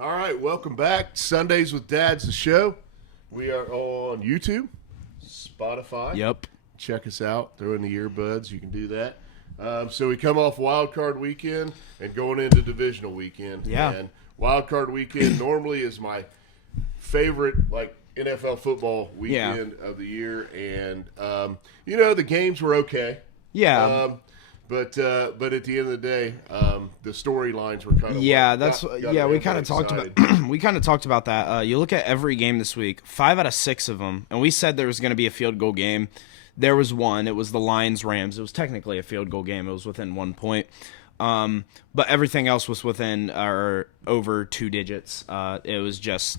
All right, welcome back. Sundays with Dad's the show. We are on YouTube, Spotify. Yep. Check us out. Throw in the earbuds. You can do that. So we come off Wild Card Weekend and going into Divisional Weekend. Yeah. And Wild Card Weekend normally is my favorite, NFL football weekend of the year. And, the games were okay. Yeah. But at the end of the day, the storylines were kind of we kind of talked about that. You look at every game this week, 5 out of 6 of them, and we said there was going to be a field goal game. There was one. It was the Lions-Rams. It was technically a field goal game. It was within 1 point. But everything else was within or over 2 digits. It was just,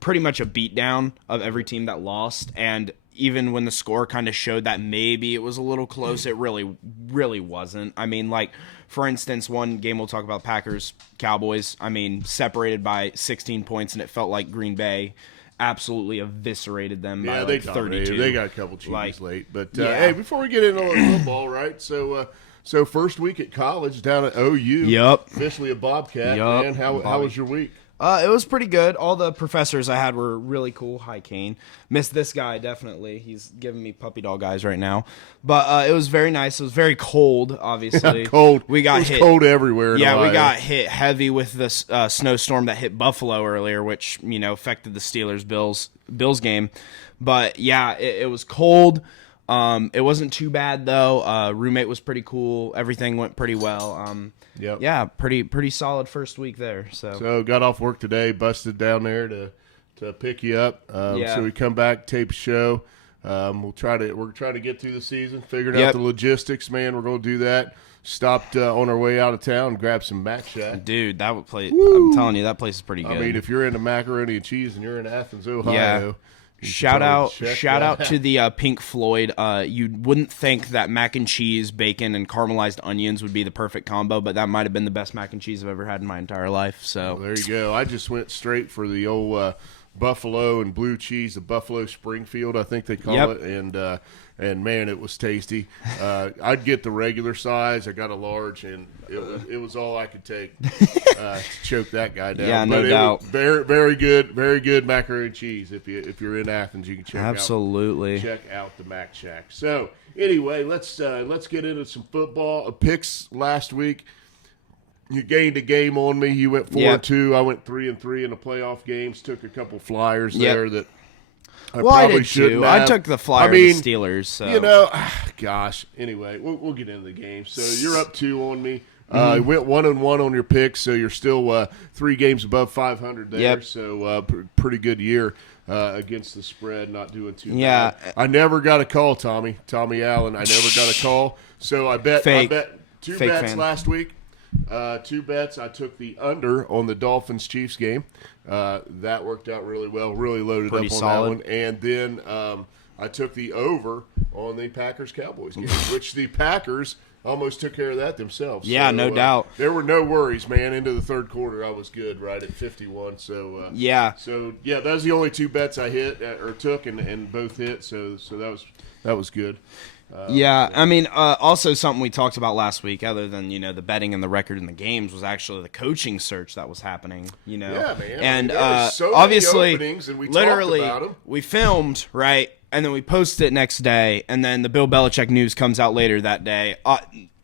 pretty much a beatdown of every team that lost. And even when the score kind of showed that maybe it was a little close, it really, really wasn't. For instance, one game we'll talk about, Packers-Cowboys, separated by 16 points, and it felt like Green Bay absolutely eviscerated them by 32. They got a couple cheapies late. But, hey, before we get into football, right, so first week at college down at OU. Yep. Officially a Bobcat, man. How was your week? It was pretty good. All the professors I had were really cool. Hi, Kane. Missed this guy, definitely. He's giving me puppy dog eyes right now. But it was very nice. It was very cold, obviously. Yeah, cold. We got hit. Cold everywhere in Ohio. We got hit heavy with the snowstorm that hit Buffalo earlier, which, affected the Steelers-Bills game. But, yeah, it was cold. It wasn't too bad, though. Roommate was pretty cool. Everything went pretty well. Yep. Yeah, pretty solid first week there. So got off work today, busted down there to pick you up. So we come back, tape a show. We're trying to get through the season, figured out the logistics, man. We're going to do that. Stopped on our way out of town, grabbed some Mac Shack. Dude, that place, I'm telling you, that place is pretty good. If you're into macaroni and cheese and you're in Athens, Ohio. Shout out to the Pink Floyd. You wouldn't think that mac and cheese, bacon, and caramelized onions would be the perfect combo, but that might have been the best mac and cheese I've ever had in my entire life. So there you go. I just went straight for the old buffalo and blue cheese, the Buffalo Springfield, I think they call it, and man, it was tasty. I'd get the regular size. I got a large, and it was all I could take to choke that guy down. Yeah, no doubt. Very, very good macaroni and cheese. If you're in Athens, you can check out the Mac Shack. So anyway, let's get into some football. Picks last week. You gained a game on me. You went 4-2. I went 3-3 in the playoff games. Took a couple flyers there that I probably shouldn't have. I took the flyer of the Steelers. So. Gosh. Anyway, we'll get into the game. So you're up 2 on me. You went 1-1 on your picks, so you're still 3 games above 500 there. Yep. So pretty good year against the spread, not doing too bad. I never got a call, Tommy Allen. I never got a call. So I bet 2 bets last week. 2 bets. I took the under on the Dolphins-Chiefs game. That worked out really well. Really loaded up on that one. And then I took the over on the Packers-Cowboys game, which the Packers almost took care of that themselves. Yeah, no doubt. There were no worries, man. Into the third quarter, I was good, right at 51. So those are the only 2 bets I hit or took, and both hit. So that was good. Also something we talked about last week, other than the betting and the record in the games, was actually the coaching search that was happening. Yeah, man. And so obviously, many openings, and we literally, talked about them. We filmed right, and then we posted it next day, and then the Bill Belichick news comes out later that day.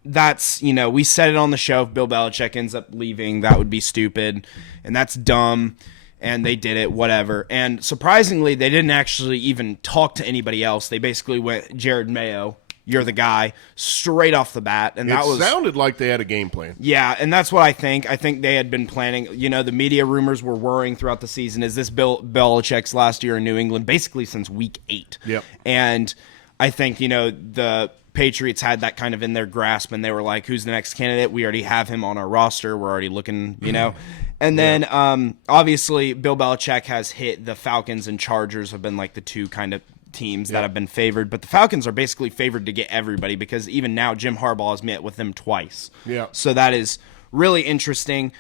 That's we said it on the show. If Bill Belichick ends up leaving, that would be stupid, and that's dumb. And they did it, whatever. And surprisingly, they didn't actually even talk to anybody else. They basically went, Jared Mayo, you're the guy, straight off the bat. And it sounded like they had a game plan. Yeah, and that's what I think. I think they had been planning. The media rumors were worrying throughout the season. Is this Bill Belichick's last year in New England? Basically since week 8. Yep. And I think, the Patriots had that kind of in their grasp, and they were like, who's the next candidate? We already have him on our roster. We're already looking, And then, obviously, Bill Belichick has hit the Falcons and Chargers have been like the 2 kind of teams that have been favored. But the Falcons are basically favored to get everybody because even now Jim Harbaugh has met with them twice. Yeah. So that is really interesting.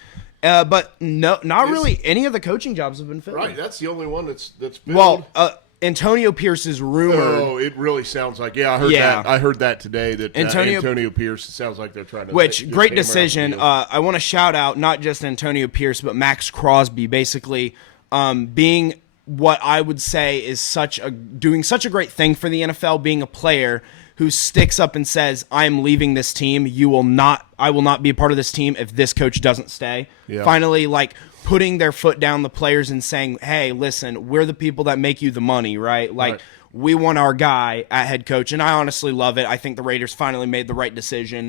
But not really any of the coaching jobs have been filled. Right, that's the only one that's filled. Well, Antonio Pierce is rumored. Oh, it really sounds like I heard that. I heard that today that Antonio Pierce sounds like they're trying to. Which great decision. I want to shout out not just Antonio Pierce but Max Crosby, basically being what I would say is doing such a great thing for the NFL, being a player who sticks up and says, "I am leaving this team. I will not be a part of this team if this coach doesn't stay." Yeah. Finally, putting their foot down the players and saying, "Hey, listen, we're the people that make you the money, right? We want our guy at head coach," and I honestly love it. I think the Raiders finally made the right decision.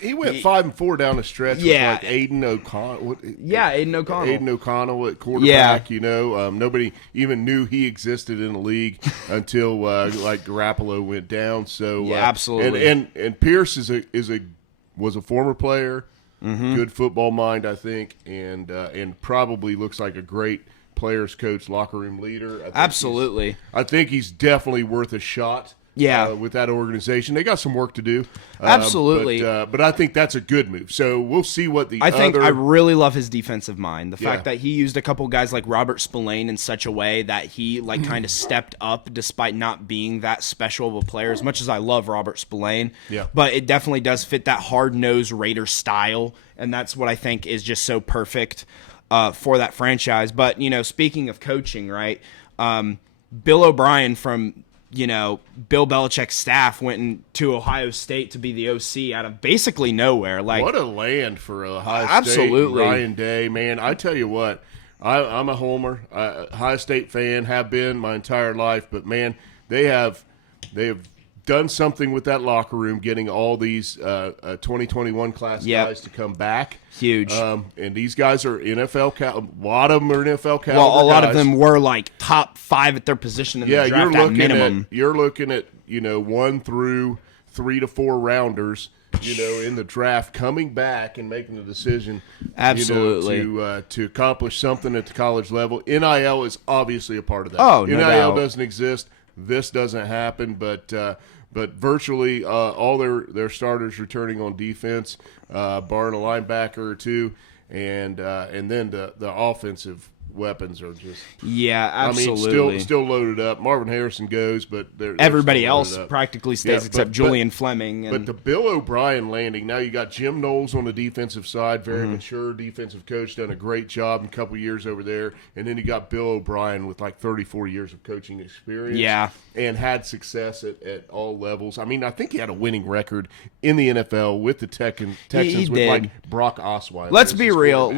He went 5-4 down the stretch. Yeah, with Aiden O'Connell. Aiden O'Connell at quarterback. Yeah. Nobody even knew he existed in the league until Garoppolo went down. So absolutely. And Pierce was a former player. Mm-hmm. Good football mind, I think, and probably looks like a great players coach, locker room leader. Absolutely. I think he's definitely worth a shot. Yeah. With that organization, they got some work to do. Absolutely. But I think that's a good move. So we'll see what I really love his defensive mind. The fact that he used a couple guys like Robert Spillane in such a way that he kind of stepped up despite not being that special of a player. As much as I love Robert Spillane, but it definitely does fit that hard-nosed Raider style, and that's what I think is just so perfect for that franchise. But speaking of coaching, right? Bill O'Brien from Bill Belichick's staff went to Ohio State to be the OC out of basically nowhere. What a land for Ohio State. Absolutely. Ryan Day, man. I tell you what, I'm a homer, Ohio State fan, have been my entire life. But, man, they have done something with that locker room, getting all these 2021 class guys to come back. Huge. And these guys are NFL a lot of them are NFL caliber Well, a lot of them were top 5 at their position in the draft at minimum. You're looking at 1 through 3 to 4 rounders, in the draft coming back and making the decision. Absolutely. To accomplish something at the college level. NIL is obviously a part of that. Oh, no NIL doubt. doesn't exist. This doesn't happen, but virtually all their starters returning on defense, barring a linebacker or two, and then the offensive weapons are just absolutely. still loaded up. Marvin Harrison goes, but everybody else practically stays except Julian Fleming. But the Bill O'Brien landing, now you got Jim Knowles on the defensive side, very mature defensive coach, done a great job in a couple years over there, and then you got Bill O'Brien with 34 years of coaching experience, and had success at all levels. I mean, I think he had a winning record in the NFL with the Texans he with did. Brock Osweiler. Let's be real.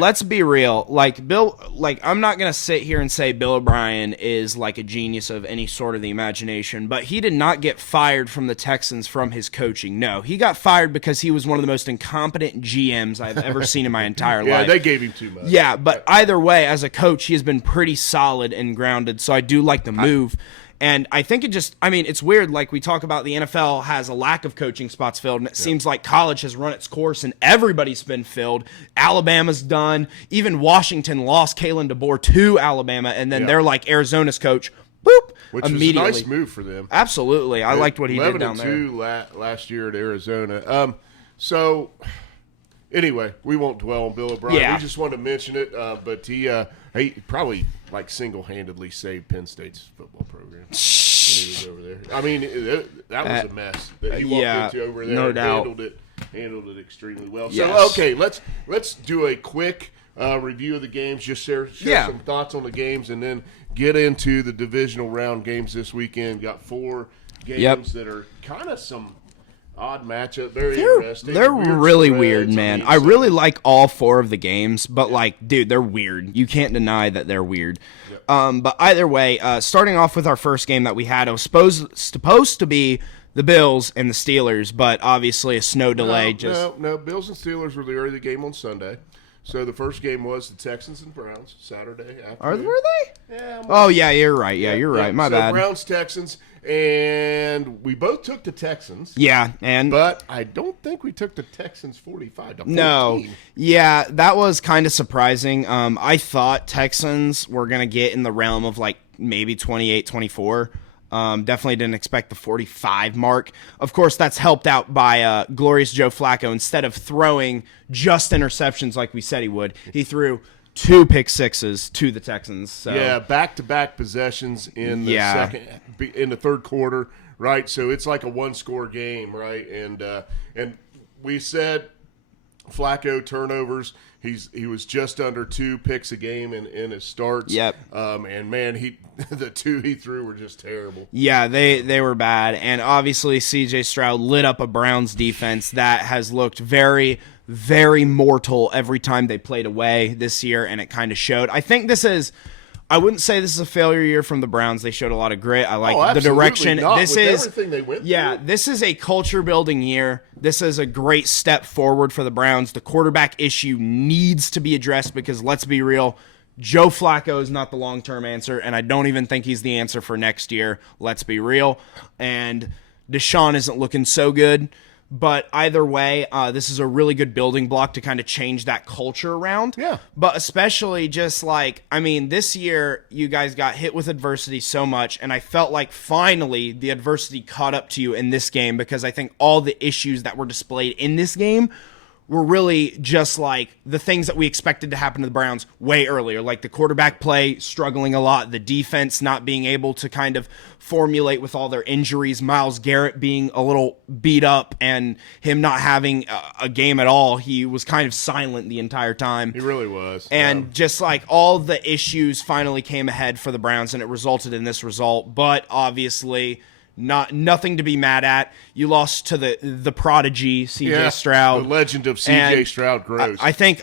I'm not going to sit here and say Bill O'Brien is a genius of any sort of the imagination, but he did not get fired from the Texans from his coaching. No, he got fired because he was one of the most incompetent GMs I've ever seen in my entire life. Yeah, they gave him too much. Yeah, but either way, as a coach, he has been pretty solid and grounded, so I do like the move. And I think it's weird. We talk about the NFL has a lack of coaching spots filled, and it seems like college has run its course and everybody's been filled. Alabama's done. Even Washington lost Kalen DeBoer to Alabama, and then they're Arizona's coach. Boop! Which immediately. was a nice move for them. Absolutely. I liked what he did down there. 11-2 last year at Arizona. So, anyway, we won't dwell on Bill O'Brien. Yeah. We just wanted to mention it, but he probably single-handedly saved Penn State's football program when he was over there. I mean, that was a mess that he walked into over there. No and doubt. handled it extremely well. Yes. So, okay, let's do a quick review of the games. Just share some thoughts on the games, and then get into the divisional round games this weekend. Got 4 games that are kind of some odd matchup, very interesting. They're really weird, man. I really like all 4 of the games, but dude, they're weird. You can't deny that they're weird. Yep. But either way, starting off with our first game that we had, it was supposed to be the Bills and the Steelers, but obviously a snow delay. No. Bills and Steelers were the early game on Sunday. So the first game was the Texans and Browns Saturday afternoon. Were they? Yeah. Oh yeah, you're right. Yeah, you're right. My bad. Browns Texans, and we both took the Texans. Yeah, but I don't think we took the Texans 45-14. No. Yeah, that was kind of surprising. I thought Texans were gonna get in the realm of maybe 28-24. Definitely didn't expect the 45 mark. Of course, that's helped out by glorious Joe Flacco. Instead of throwing just interceptions like we said he would, he threw 2 pick sixes to the Texans. So. Yeah, back-to-back possessions in the in the third quarter, right? So it's like a one-score game, right? And we said Flacco turnovers. He was just under 2 picks a game in his starts. Yep. And man, the 2 he threw were just terrible. Yeah, they were bad. And obviously C.J. Stroud lit up a Browns defense that has looked very, very mortal every time they played away this year, and it kind of showed. I wouldn't say this is a failure year from the Browns. They showed a lot of grit. I like the direction. This is everything they went through. This is a culture building year. This is a great step forward for the Browns. The quarterback issue needs to be addressed because let's be real, Joe Flacco is not the long-term answer, and I don't even think he's the answer for next year. Let's be real. And Deshaun isn't looking so good. But either way, this is a really good building block to kind of change that culture around. Yeah. But especially just this year you guys got hit with adversity so much, and I felt like finally the adversity caught up to you in this game because I think all the issues that were displayed in this game were really just like the things that we expected to happen to the Browns way earlier, like the quarterback play struggling a lot, the defense not being able to kind of formulate with all their injuries, Myles Garrett being a little beat up and him not having a game at all. He was kind of silent the entire time. He really was. And just like all the issues finally came ahead for the Browns, and it resulted in this result. But obviously nothing to be mad at. You lost to the prodigy C.J. Stroud, the legend of C.J. Stroud grows. I think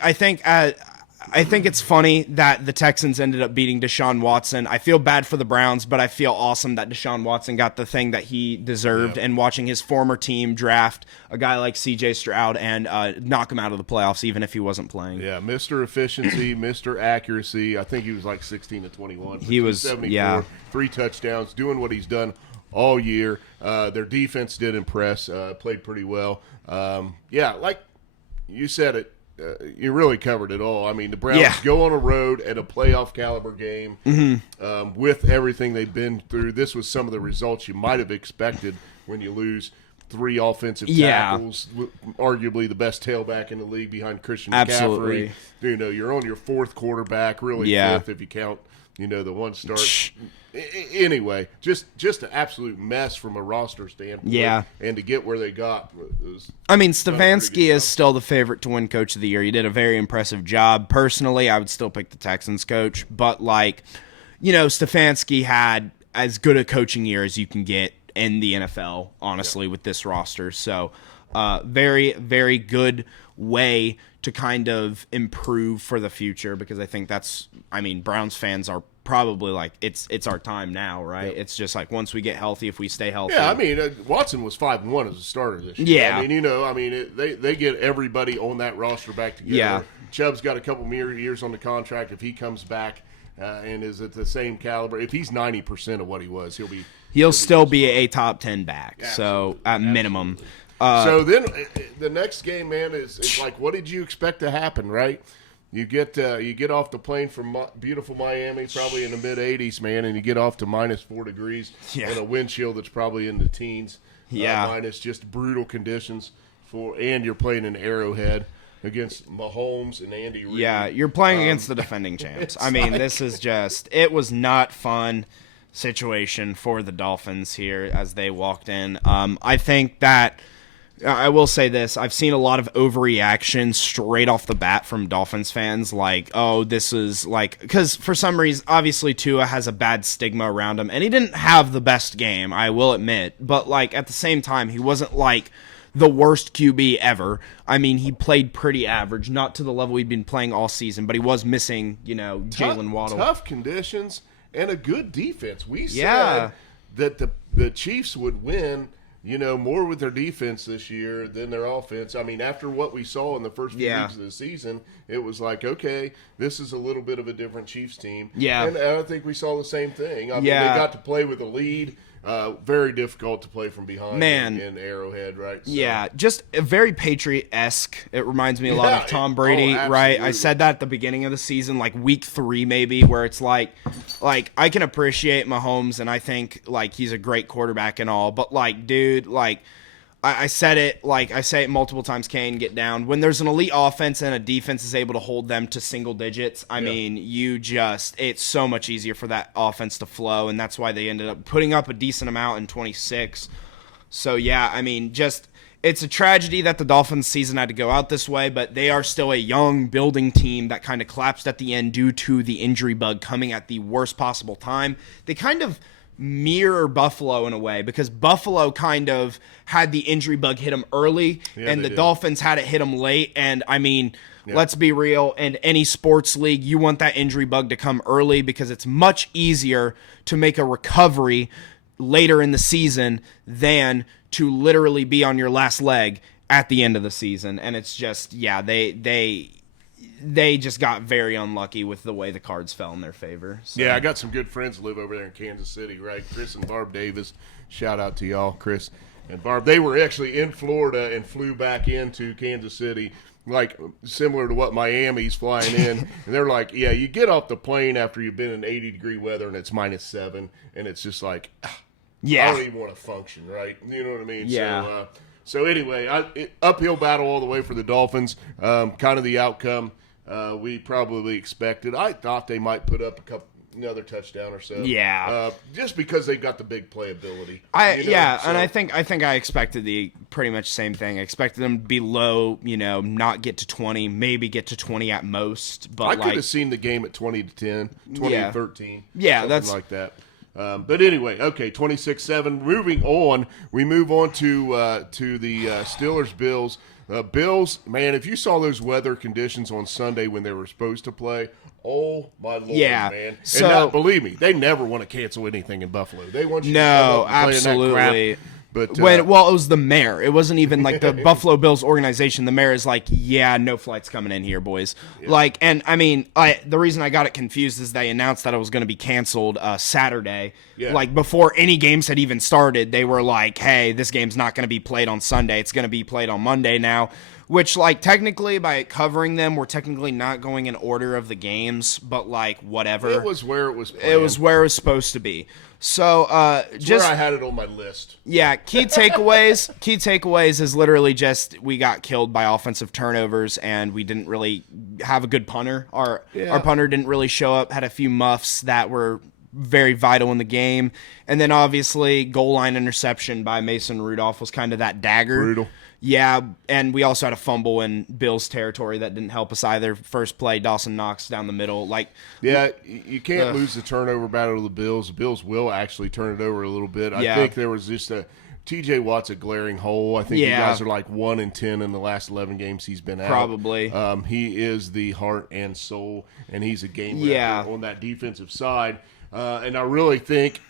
it's funny that the Texans ended up beating Deshaun Watson. I feel bad for the Browns, but I feel awesome that Deshaun Watson got the thing that he deserved. And watching his former team draft a guy like C.J. Stroud and knock him out of the playoffs, even if he wasn't playing. Yeah, Mr. Efficiency, Mr. Accuracy. I think he was like 16 to 21. He was 3 touchdowns, doing what he's done all year. Their defense did impress, played pretty well. Like you said it, you really covered it all. I mean, the Browns go on a road at a playoff caliber game with everything they've been through. This was some of the results you might have expected when you lose 3 offensive tackles, arguably the best tailback in the league behind Christian McCaffrey. Absolutely. You're on your 4th quarterback, really 5th if you count, the one start. Anyway, just an absolute mess from a roster standpoint. Yeah. And to get where they got was Stefanski is still the favorite to win Coach of the Year. He did a very impressive job. Personally, I would still pick the Texans coach. But, Stefanski had as good a coaching year as you can get in the NFL, honestly, with this roster. So, very, very good way to kind of improve for the future because I think Browns fans are probably like it's our time now, right? Yep. It's just like once we get healthy, if we stay healthy. Yeah, Watson was 5-1 as a starter this year. Yeah, they get everybody on that roster back together. Yeah, Chubb's got a couple more years on the contract. If he comes back and is at the same caliber, if he's 90% of what he was, he'll still be a top 10 back. Absolutely. So at minimum. So then the next game, man, is like, what did you expect to happen, right? You get off the plane from beautiful Miami, probably in the mid-80s, man, and you get off to -4 degrees and a wind chill that's probably in the teens. Minus just brutal conditions and you're playing in Arrowhead against Mahomes and Andy Reid. Yeah, you're playing against the defending champs. This is it was not fun situation for the Dolphins here as they walked in. I think that I will say this. I've seen a lot of overreaction straight off the bat from Dolphins fans. Like, oh, this is because for some reason, obviously Tua has a bad stigma around him. And he didn't have the best game, I will admit. But, at the same time, he wasn't, the worst QB ever. He played pretty average, not to the level he'd been playing all season. But he was missing, Jalen Waddle. Tough conditions and a good defense. We said that the Chiefs would win more with their defense this year than their offense. After what we saw in the first few weeks of the season, it was like, okay, this is a little bit of a different Chiefs team. Yeah. And I think we saw the same thing. They got to play with a lead. Very difficult to play from behind in Arrowhead, right? So. Yeah, just very Patriot-esque. It reminds me a lot of Tom Brady, right? I said that at the beginning of the season, week 3 maybe, where it's like I can appreciate Mahomes, and I think, he's a great quarterback and all, but, dude, I said it, like I say it multiple times, Kane, get down. When there's an elite offense and a defense is able to hold them to single digits, I mean, it's so much easier for that offense to flow, and that's why they ended up putting up a decent amount in 26. So, yeah, I mean, it's a tragedy that the Dolphins season had to go out this way, but they are still a young building team that kind of collapsed at the end due to the injury bug coming at the worst possible time. They kind of mirror Buffalo in a way, because Buffalo kind of had the injury bug hit them early, and the Dolphins had it hit them late. And I mean, let's be real, in any sports league, you want that injury bug to come early because it's much easier to make a recovery later in the season than to literally be on your last leg at the end of the season. And it's just, they just got very unlucky with the way the cards fell in their favor. So. Yeah, I got some good friends who live over there in Kansas City, right? Chris and Barb Davis. Shout out to y'all, Chris and Barb. They were actually in Florida and flew back into Kansas City, like similar to what Miami's flying in. And they're like, yeah, you get off the plane after you've been in 80-degree weather and it's -7, and it's just like, I don't even want to function, right? You know what I mean? Yeah. So anyway, uphill battle all the way for the Dolphins. Kind of the outcome we probably expected. I thought they might put up another touchdown or so. Yeah. Just because they got the big playability. And I think I expected the pretty much same thing. I expected them to be low, not get to 20, maybe get to 20 at most. But I could have seen the game at 20-10, 20-13. Yeah, that's like that. But anyway, okay, 26-7. Moving on, we move on to the Steelers-Bills. Bills, man, if you saw those weather conditions on Sunday when they were supposed to play, oh my Lord, man! So, and believe me, they never want to cancel anything in Buffalo. They want you to absolutely. Play in that crap. But it was the mayor. It wasn't even like the Buffalo Bills organization. The mayor is like, yeah, no flights coming in here, boys. Yeah. And I mean, the reason I got it confused is they announced that it was going to be canceled Saturday. Yeah. Like before any games had even started, they were like, hey, this game's not going to be played on Sunday. It's going to be played on Monday now. Which, technically, by covering them, we're technically not going in order of the games, but, whatever. It was where it was planned. It was where it was supposed to be. So, where I had it on my list. Yeah, key takeaways is literally just we got killed by offensive turnovers, and we didn't really have a good punter. Our punter didn't really show up, had a few muffs that were very vital in the game. And then, obviously, goal line interception by Mason Rudolph was kind of that dagger. Brutal. Yeah, and we also had a fumble in Bills territory that didn't help us either. First play, Dawson Knox down the middle. You can't lose the turnover battle to the Bills. The Bills will actually turn it over a little bit. I think there was just T.J. Watt's a glaring hole. I think you guys are 1-10 in the last 11 games he's been out. Probably. He is the heart and soul, and he's a game wrecker on that defensive side. And I really think,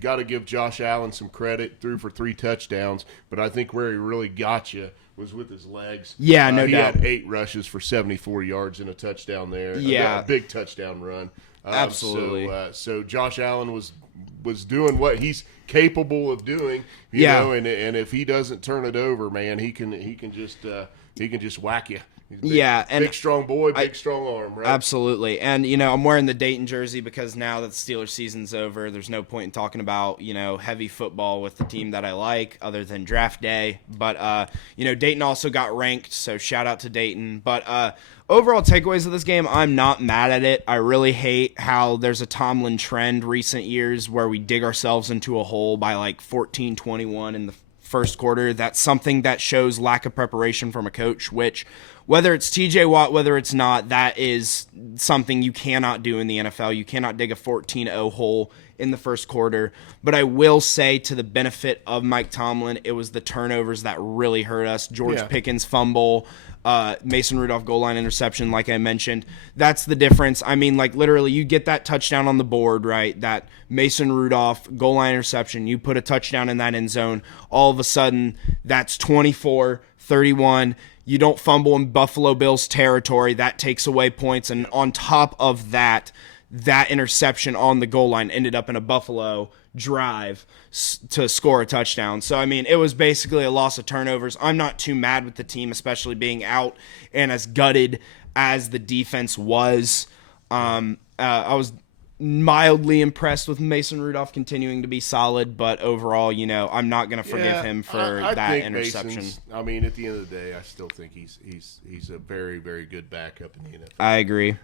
got to give Josh Allen some credit. Threw for 3 touchdowns, but I think where he really got you was with his legs. Yeah, no doubt. He had 8 rushes for 74 yards and a touchdown there. Yeah. A big touchdown run. Absolutely. So Josh Allen was doing what he's capable of doing, you know, and if he doesn't turn it over, man, he can just whack you. Big strong boy, strong arm, right? Absolutely. And, I'm wearing the Dayton jersey because now that the Steelers season's over, there's no point in talking about, heavy football with the team that I like other than draft day. But, Dayton also got ranked, so shout out to Dayton. But overall takeaways of this game, I'm not mad at it. I really hate how there's a Tomlin trend recent years where we dig ourselves into a hole by 14-21 in the first quarter. That's something that shows lack of preparation from a coach, which whether it's TJ Watt, whether it's not, that is something you cannot do in the NFL. You cannot dig a 14-0 hole in the first quarter. But I will say, to the benefit of Mike Tomlin, it was the turnovers that really hurt us. George Pickens fumble, Mason Rudolph goal line interception, like I mentioned. That's the difference. I mean, literally, you get that touchdown on the board, right? That Mason Rudolph goal line interception, you put a touchdown in that end zone, all of a sudden, that's 24-31. You don't fumble in Buffalo Bills territory. That takes away points. And on top of that interception on the goal line ended up in a Buffalo drive to score a touchdown. So, I mean, it was basically a loss of turnovers. I'm not too mad with the team, especially being out and as gutted as the defense was. I was mildly impressed with Mason Rudolph continuing to be solid, but overall, I'm not going to forgive him for that interception. I mean, at the end of the day, I still think he's a very, very good backup in the NFL. I agree.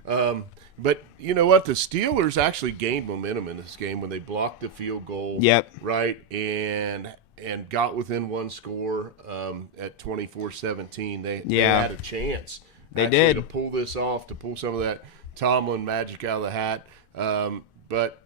But you know what? The Steelers actually gained momentum in this game when they blocked the field goal. Yep. Right, and got within one score at 24-17. They had a chance. They did to pull this off, to pull some of that Tomlin magic out of the hat. But,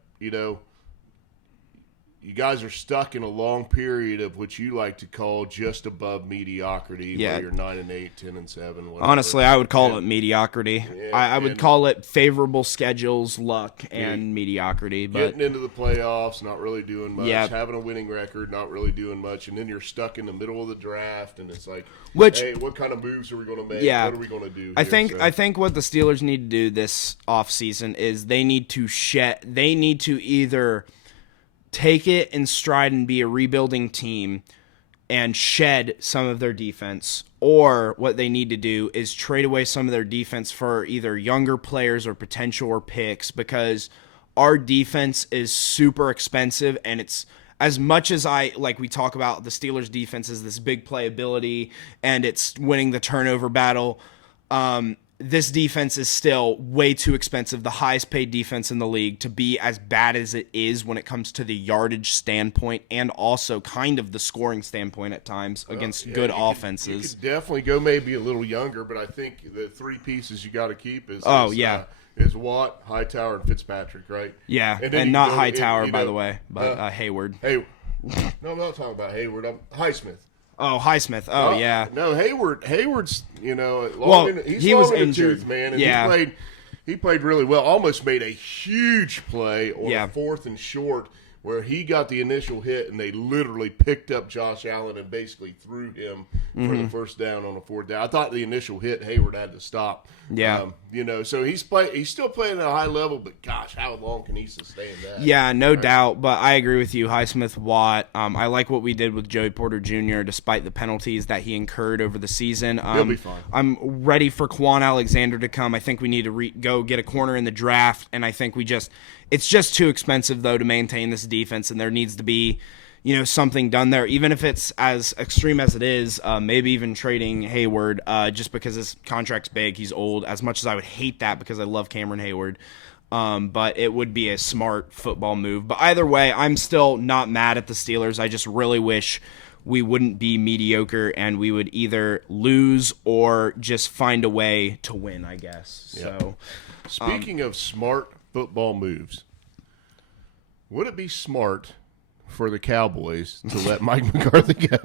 you guys are stuck in a long period of what you like to call just above mediocrity. Yeah. Where you're 9-8, 10-7. Whatever. Honestly, I would call it mediocrity. I would call it favorable schedules, luck, and mediocrity. But getting into the playoffs, not really doing much. Having a winning record, not really doing much. And then you're stuck in the middle of the draft, and it's like, hey, what kind of moves are we going to make? Yeah. What are we going to do? I think what the Steelers need to do this offseason is they need to either take it in stride and be a rebuilding team and shed some of their defense, or what they need to do is trade away some of their defense for either younger players or potential or picks, because our defense is super expensive, and it's as much as we talk about the Steelers defense as this big playability and it's winning the turnover battle. This defense is still way too expensive, the highest paid defense in the league, to be as bad as it is when it comes to the yardage standpoint and also kind of the scoring standpoint at times against good offenses. You could definitely go maybe a little younger, but I think the three pieces you got to keep is Watt, Hightower, and Fitzpatrick, right? Yeah, and not Hightower, by the way, but Hayward. No, I'm not talking about Hayward. I'm Highsmith. Oh, Highsmith. Oh, yeah. No, Hayward's, he's he was injured, tooth, man, and he played really well. Almost made a huge play on a 4th and short where he got the initial hit, and they literally picked up Josh Allen and basically threw him for the first down on a 4th down. I thought the initial hit, Hayward had to stop. Yeah. So he's still playing at a high level, but gosh, how long can he sustain that? Yeah, no doubt, but I agree with you. Highsmith, Watt. I like what we did with Joey Porter Jr. despite the penalties that he incurred over the season. He'll be fine. I'm ready for Quan Alexander to come. I think we need to go get a corner in the draft, and I think it's just too expensive, though, to maintain this defense, and there needs to be something done there, even if it's as extreme as it is, maybe even trading Hayward, just because his contract's big, he's old, as much as I would hate that because I love Cameron Hayward. But it would be a smart football move. But either way, I'm still not mad at the Steelers. I just really wish we wouldn't be mediocre and we would either lose or just find a way to win, I guess. Yeah. So, speaking of smart football moves, would it be smart for the Cowboys to let Mike McCarthy go?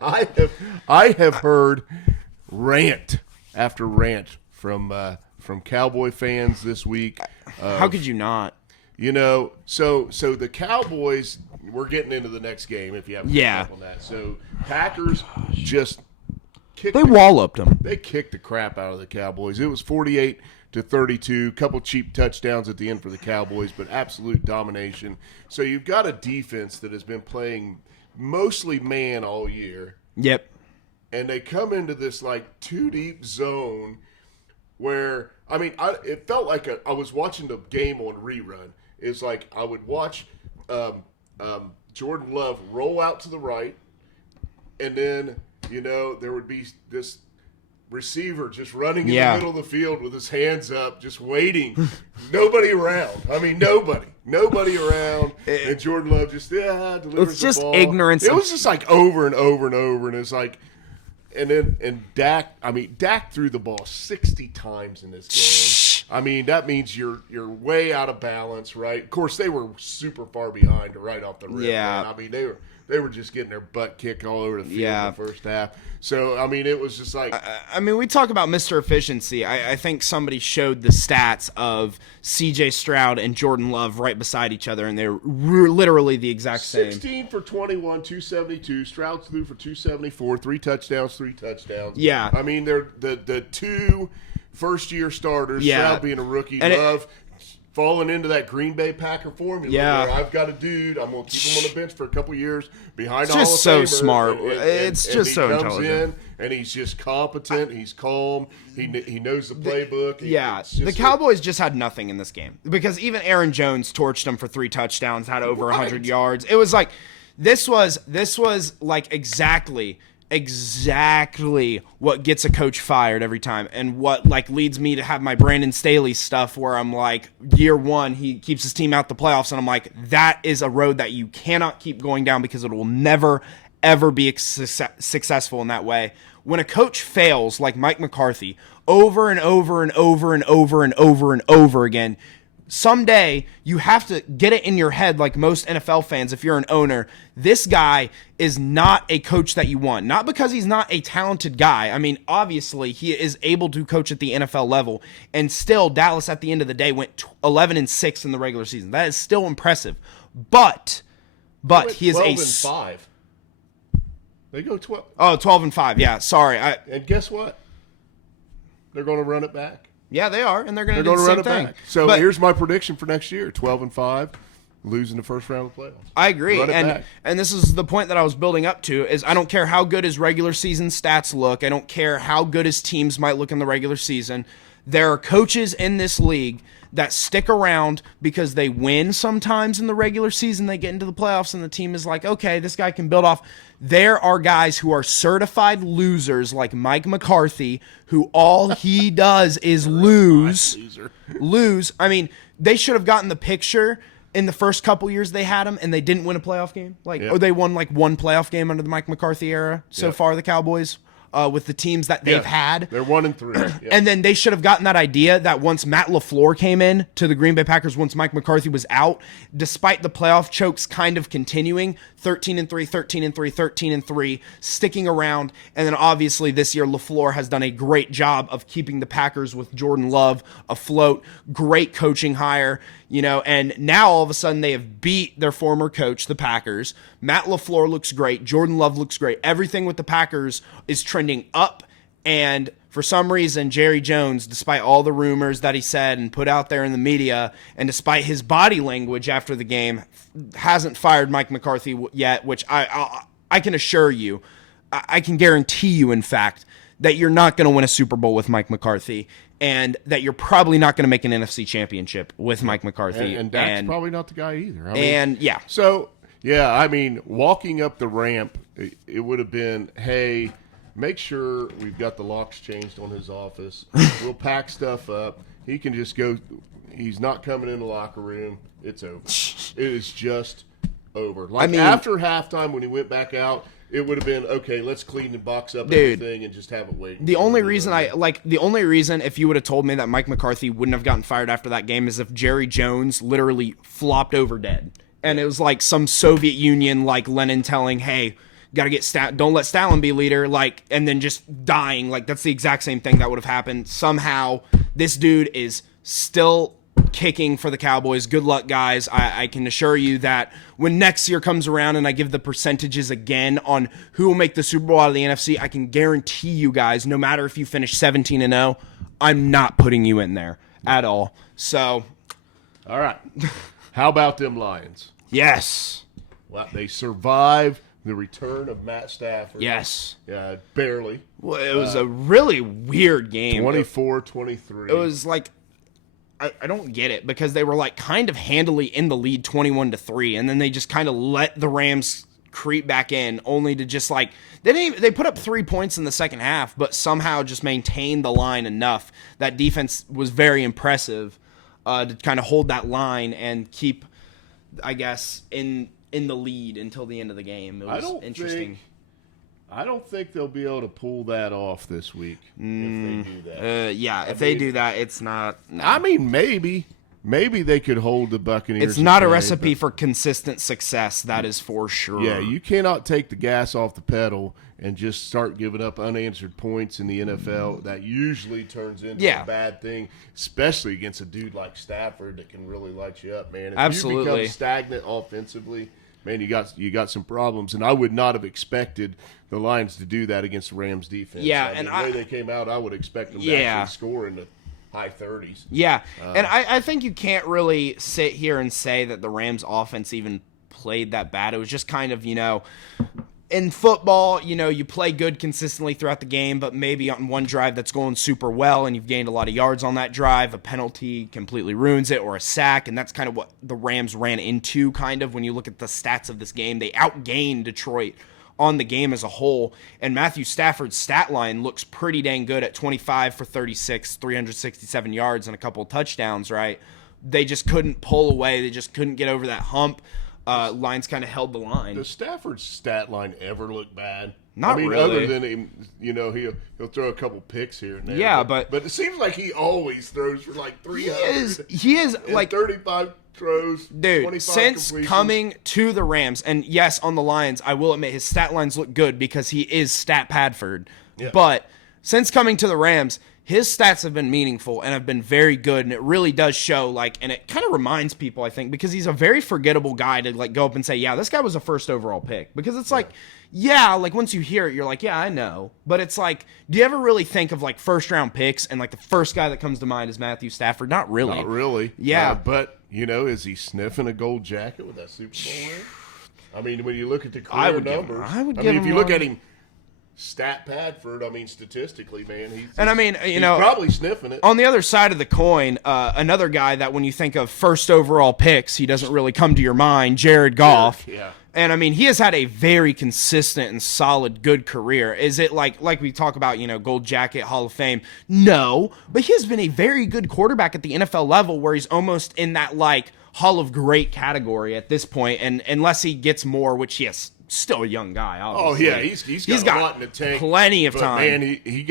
I have heard rant after rant from Cowboy fans this week. How could you not? So the Cowboys, we're getting into the next game if you haven't picked up on that. So Packers just walloped them. They kicked the crap out of the Cowboys. It was 48-32, couple cheap touchdowns at the end for the Cowboys, but absolute domination. So you've got a defense that has been playing mostly man all year. Yep. And they come into this two deep zone where, it felt like I was watching the game on rerun. It's like I would watch Jordan Love roll out to the right, and then, there would be this receiver just running in the middle of the field with his hands up, just waiting. Nobody around. Nobody around. And Jordan Love just delivers the ball. It's just ignorance. It was just over and over and over, and it's like, and Dak threw the ball 60 times in this game. That means you're way out of balance, right? Of course, they were super far behind right off the rip. Yeah. Man. They were just getting their butt kicked all over the field in the first half. So, it was just like... we talk about Mr. Efficiency. I think somebody showed the stats of C.J. Stroud and Jordan Love right beside each other, and they're literally the exact same. 16 for 21, 272. Stroud threw for 274, 3 touchdowns. Yeah. They're the two first-year starters, Stroud being a rookie, Love falling into that Green Bay Packer formula. Yeah. Where I've got a dude, I'm going to keep him on the bench for a couple years behind it's Hall just of Famer, so smart. It's just so intelligent. intelligent. And he's just competent. He's calm. He knows the playbook. The Cowboys just had nothing in this game because even Aaron Jones torched them for 3 touchdowns, had over 100 yards. It was like this was like exactly what gets a coach fired every time, and what like leads me to have my Brandon Staley stuff where I'm like, year one he keeps his team out the playoffs, and I'm like, that is a road that you cannot keep going down because it will never ever be successful in that way. When a coach fails like Mike McCarthy over and over and over and over and over and over again, someday you have to get it in your head, like most NFL fans, if you're an owner, this guy is not a coach that you want. Not because he's not a talented guy. I mean, obviously he is able to coach at the NFL level, and still Dallas at the end of the day went 11-6 in the regular season. That is still impressive. But he is 12-5. They go 12. Oh, 12-5. Yeah, sorry. And guess what? They're going to run it back. Yeah, they are, and they're going to do the same thing. Back. So here's my prediction for next year: 12-5, losing the first round of the playoffs. I agree, and this is the point that I was building up to: is I don't care how good his regular season stats look, I don't care how good his teams might look in the regular season. There are coaches in this league that stick around because they win sometimes in the regular season. They get into the playoffs, and the team is like, okay, this guy can build off. There are guys who are certified losers like Mike McCarthy, who all he does is lose. I mean, they should have gotten the picture in the first couple years they had him, and they didn't win a playoff game. Or they won like one playoff game under the Mike McCarthy era so far, the Cowboys. With the teams that they've had. They're 1-3. And then they should have gotten that idea that once Matt LaFleur came in to the Green Bay Packers, once Mike McCarthy was out, despite the playoff chokes kind of continuing, 13-3, 13-3, 13-3, sticking around. And then obviously this year LaFleur has done a great job of keeping the Packers with Jordan Love afloat. Great coaching hire. And now all of a sudden they have beat their former coach, the Packers. Matt LaFleur looks great. Jordan Love looks great. Everything with the Packers is trending up. And for some reason, Jerry Jones, despite all the rumors that he said and put out there in the media, and despite his body language after the game, hasn't fired Mike McCarthy yet, which I can assure you, I can guarantee you, in fact, that you're not going to win a Super Bowl with Mike McCarthy, and that you're probably not going to make an NFC championship with Mike McCarthy. And Dak's probably not the guy either. Walking up the ramp, it would have been, hey, make sure we've got the locks changed on his office. We'll pack stuff up. He can just go. He's not coming in the locker room. It's over. It is just over. After halftime when he went back out, it would have been, okay, let's clean the box up everything and just have it wait. The only reason if you would have told me that Mike McCarthy wouldn't have gotten fired after that game is if Jerry Jones literally flopped over dead. And it was like some Soviet Union, like Lenin telling, hey, got to get don't let Stalin be leader, and then just dying. Like, that's the exact same thing that would have happened. Somehow, this dude is still kicking for the Cowboys. Good luck, guys. I can assure you that when next year comes around and I give the percentages again on who will make the Super Bowl out of the NFC, I can guarantee you guys, no matter if you finish 17-0, I'm not putting you in there at all. So, all right. How about them Lions? Yes. Well, they survived the return of Matt Stafford. Yes. Barely. Well, it was a really weird game. 24-23. It was like, I don't get it, because they were like kind of handily in the lead 21-3, and then they just kind of let the Rams creep back in, only to just like they put up 3 points in the second half, but somehow just maintained the line enough. That defense was very impressive to kind of hold that line and keep, I guess, in the lead until the end of the game. It was interesting. I don't think they'll be able to pull that off this week if they do that. If they do that, it's not. No. I mean, maybe they could hold the Buccaneers. It's not a recipe for consistent success, that is for sure. Yeah, you cannot take the gas off the pedal and just start giving up unanswered points in the NFL. That usually turns into a bad thing, especially against a dude like Stafford that can really light you up, man. If you become stagnant offensively, man, you got some problems, and I would not have expected the Lions to do that against the Rams defense. Yeah, the way they came out, I would expect them to actually score in the high 30s. Yeah, and I think you can't really sit here and say that the Rams offense even played that bad. It was just kind of, in football, you play good consistently throughout the game, but maybe on one drive that's going super well and you've gained a lot of yards on that drive, a penalty completely ruins it, or a sack, and that's kind of what the Rams ran into, kind of, when you look at the stats of this game. They outgained Detroit on the game as a whole, and Matthew Stafford's stat line looks pretty dang good at 25 for 36, 367 yards and a couple of touchdowns, right? They just couldn't pull away. They just couldn't get over that hump. Lions kind of held the line. Does Stafford's stat line ever look bad? Not really. Other than him, he'll throw a couple picks here and there. Yeah, but it seems like he always throws for like 300. He is like 35 throws, dude, since coming to the Rams, and yes, on the Lions, I will admit his stat lines look good because he is Stat Padford. Yeah. But since coming to the Rams, his stats have been meaningful and have been very good, and it really does show, and it kind of reminds people, I think, because he's a very forgettable guy to, go up and say, yeah, this guy was a first overall pick. Because it's once you hear it, you're like, yeah, I know. But it's like, do you ever really think of, first-round picks, and, the first guy that comes to mind is Matthew Stafford? Not really. Not really. Yeah. But, is he sniffing a gold jacket with that Super Bowl ring? I mean, when you look at the career numbers. If you look at him, Stat Padford, statistically, man, he's probably sniffing it. On the other side of the coin, another guy that when you think of first overall picks, he doesn't really come to your mind, Jared Goff. Yeah. And, he has had a very consistent and solid, good career. Is it like we talk about, gold jacket, Hall of Fame? No, but he has been a very good quarterback at the NFL level where he's almost in that, Hall of Great category at this point, and unless he gets more, which he has still a young guy, obviously. Oh, yeah, he's got a lot in the tank. Plenty of time. Man, he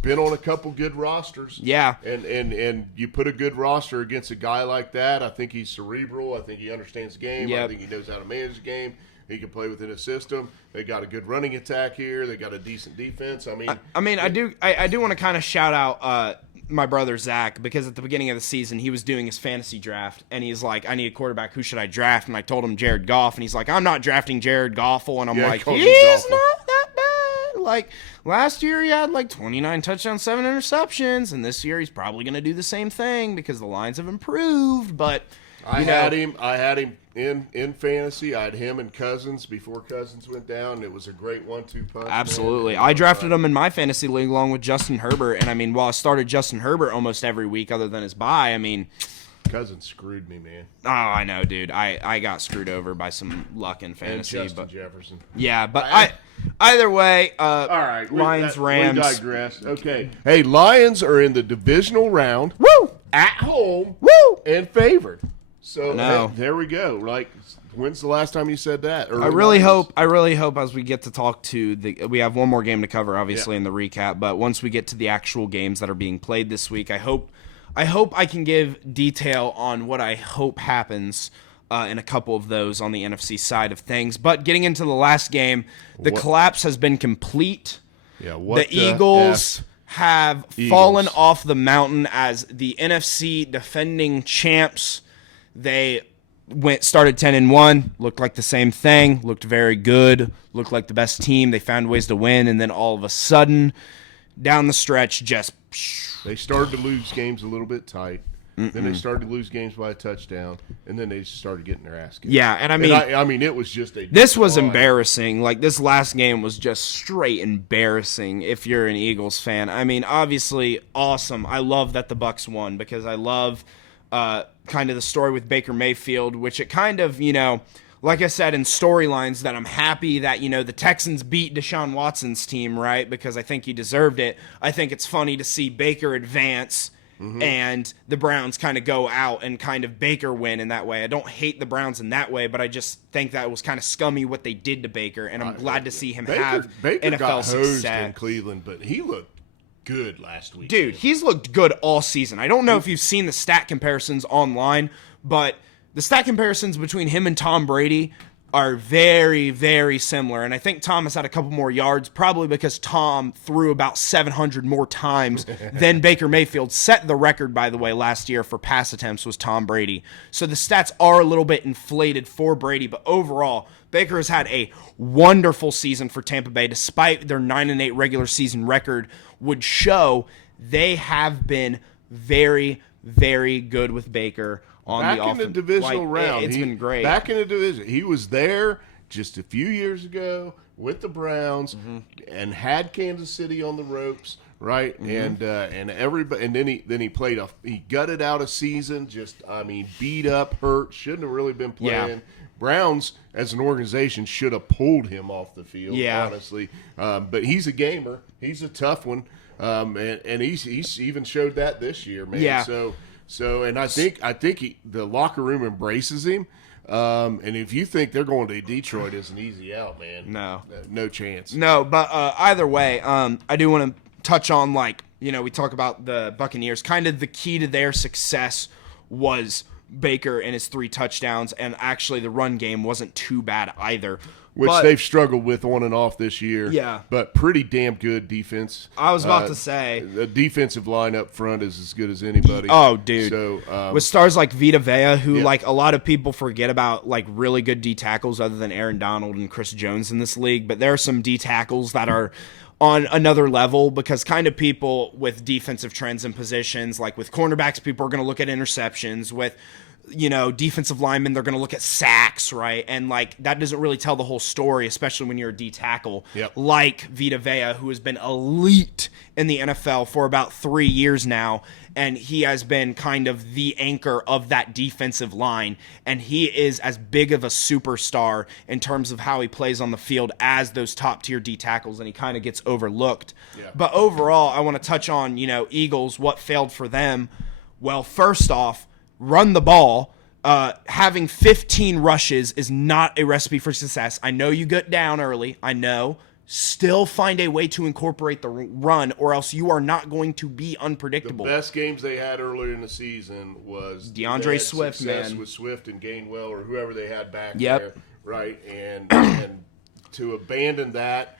been on a couple good rosters. Yeah. And you put a good roster against a guy like that, I think he's cerebral. I think he understands the game. Yep. I think he knows how to manage the game. He can play within a system. They got a good running attack here. They got a decent defense. I do want to kind of shout out my brother Zach, because at the beginning of the season he was doing his fantasy draft and he's like, I need a quarterback, who should I draft? And I told him Jared Goff, and he's like, I'm not drafting Jared Goffle. And I'm like, he's not that bad. Last year he had 29 touchdowns, 7 interceptions, and this year he's probably going to do the same thing because the Lions have improved. But I had him in fantasy. I had him and Cousins before Cousins went down. It was a great 1-2 punch. Absolutely. I drafted him in my fantasy league along with Justin Herbert, and while I started Justin Herbert almost every week other than his bye, Cousins screwed me, man. Oh, I know, dude. I got screwed over by some luck in fantasy. And Justin Jefferson. Yeah, but either way, all right, Lions, Rams. We digress. Okay. Hey, Lions are in the divisional round. Woo! At home. Woo! And favored. So there we go. When's the last time you said that? I really hope as we get to talk to we have one more game to cover, obviously, in the recap. But once we get to the actual games that are being played this week, I hope I can give detail on what I hope happens in a couple of those on the NFC side of things. But getting into the last game, the collapse has been complete. Yeah. The Eagles have fallen off the mountain as the NFC defending champs. They started 10-1, looked like the same thing, looked very good, looked like the best team. They found ways to win, and then all of a sudden, down the stretch, they started to lose games a little bit tight. Then they started to lose games by a touchdown, and then they just started getting their ass kicked. Yeah, and it was just this was embarrassing. This last game was just straight embarrassing if you're an Eagles fan. Obviously awesome. I love that the Bucs won because I love kind of the story with Baker Mayfield, which it kind of, like I said in storylines, that I'm happy that, the Texans beat Deshaun Watson's team, right? Because I think he deserved it. I think it's funny to see Baker advance and the Browns kind of go out and kind of Baker win in that way. I don't hate the Browns in that way, but I just think that it was kind of scummy what they did to Baker, and I'm glad to see him have Baker NFL got hosed success in Cleveland, but he looked good last week. Dude, he's looked good all season. I don't know if you've seen the stat comparisons online, but the stat comparisons between him and Tom Brady are very, very similar. And I think Tom has had a couple more yards, probably because Tom threw about 700 more times than Baker Mayfield. Set the record, by the way, last year for pass attempts was Tom Brady. So the stats are a little bit inflated for Brady, but overall, Baker has had a wonderful season for Tampa Bay, despite their 9-8 regular season record would show. They have been very, very good with Baker on back the offense. In the divisional round. It's been great. Back in the division. He was there just a few years ago with the Browns and had Kansas City on the ropes, right? And everybody, and then he played he gutted out a season, beat up, hurt, shouldn't have really been playing. Yeah. Browns as an organization should have pulled him off the field, honestly. But he's a gamer. He's a tough one. And he's even showed that this year, man. Yeah. So and I think the locker room embraces him. And if you think they're going to Detroit as an easy out, man, no chance. No, but either way, I do want to touch on, we talk about the Buccaneers. Kind of the key to their success was Baker and his 3 touchdowns, and actually the run game wasn't too bad either. Which they've struggled with on and off this year. Yeah. But pretty damn good defense. I was about to say. The defensive line up front is as good as anybody. Oh, dude. So, with stars like Vita Vea, who, a lot of people forget about, really good D tackles other than Aaron Donald and Chris Jones in this league. But there are some D tackles that are on another level, because kind of people with defensive trends and positions, like with cornerbacks, people are going to look at interceptions. With defensive linemen, they're going to look at sacks, right? And that doesn't really tell the whole story, especially when you're a D tackle. Yep. Like Vita Vea, who has been elite in the NFL for about 3 years now, and he has been kind of the anchor of that defensive line, and he is as big of a superstar in terms of how he plays on the field as those top-tier D tackles, and he kind of gets overlooked. Yeah. But overall, I want to touch on, Eagles, what failed for them. Well, first off, run the ball. Having 15 rushes is not a recipe for success. I know you get down early. I know. Still find a way to incorporate the run, or else you are not going to be unpredictable. The best games they had earlier in the season was DeAndre Swift, man. With Swift and Gainwell or whoever they had back Yep. there, right? And to abandon that,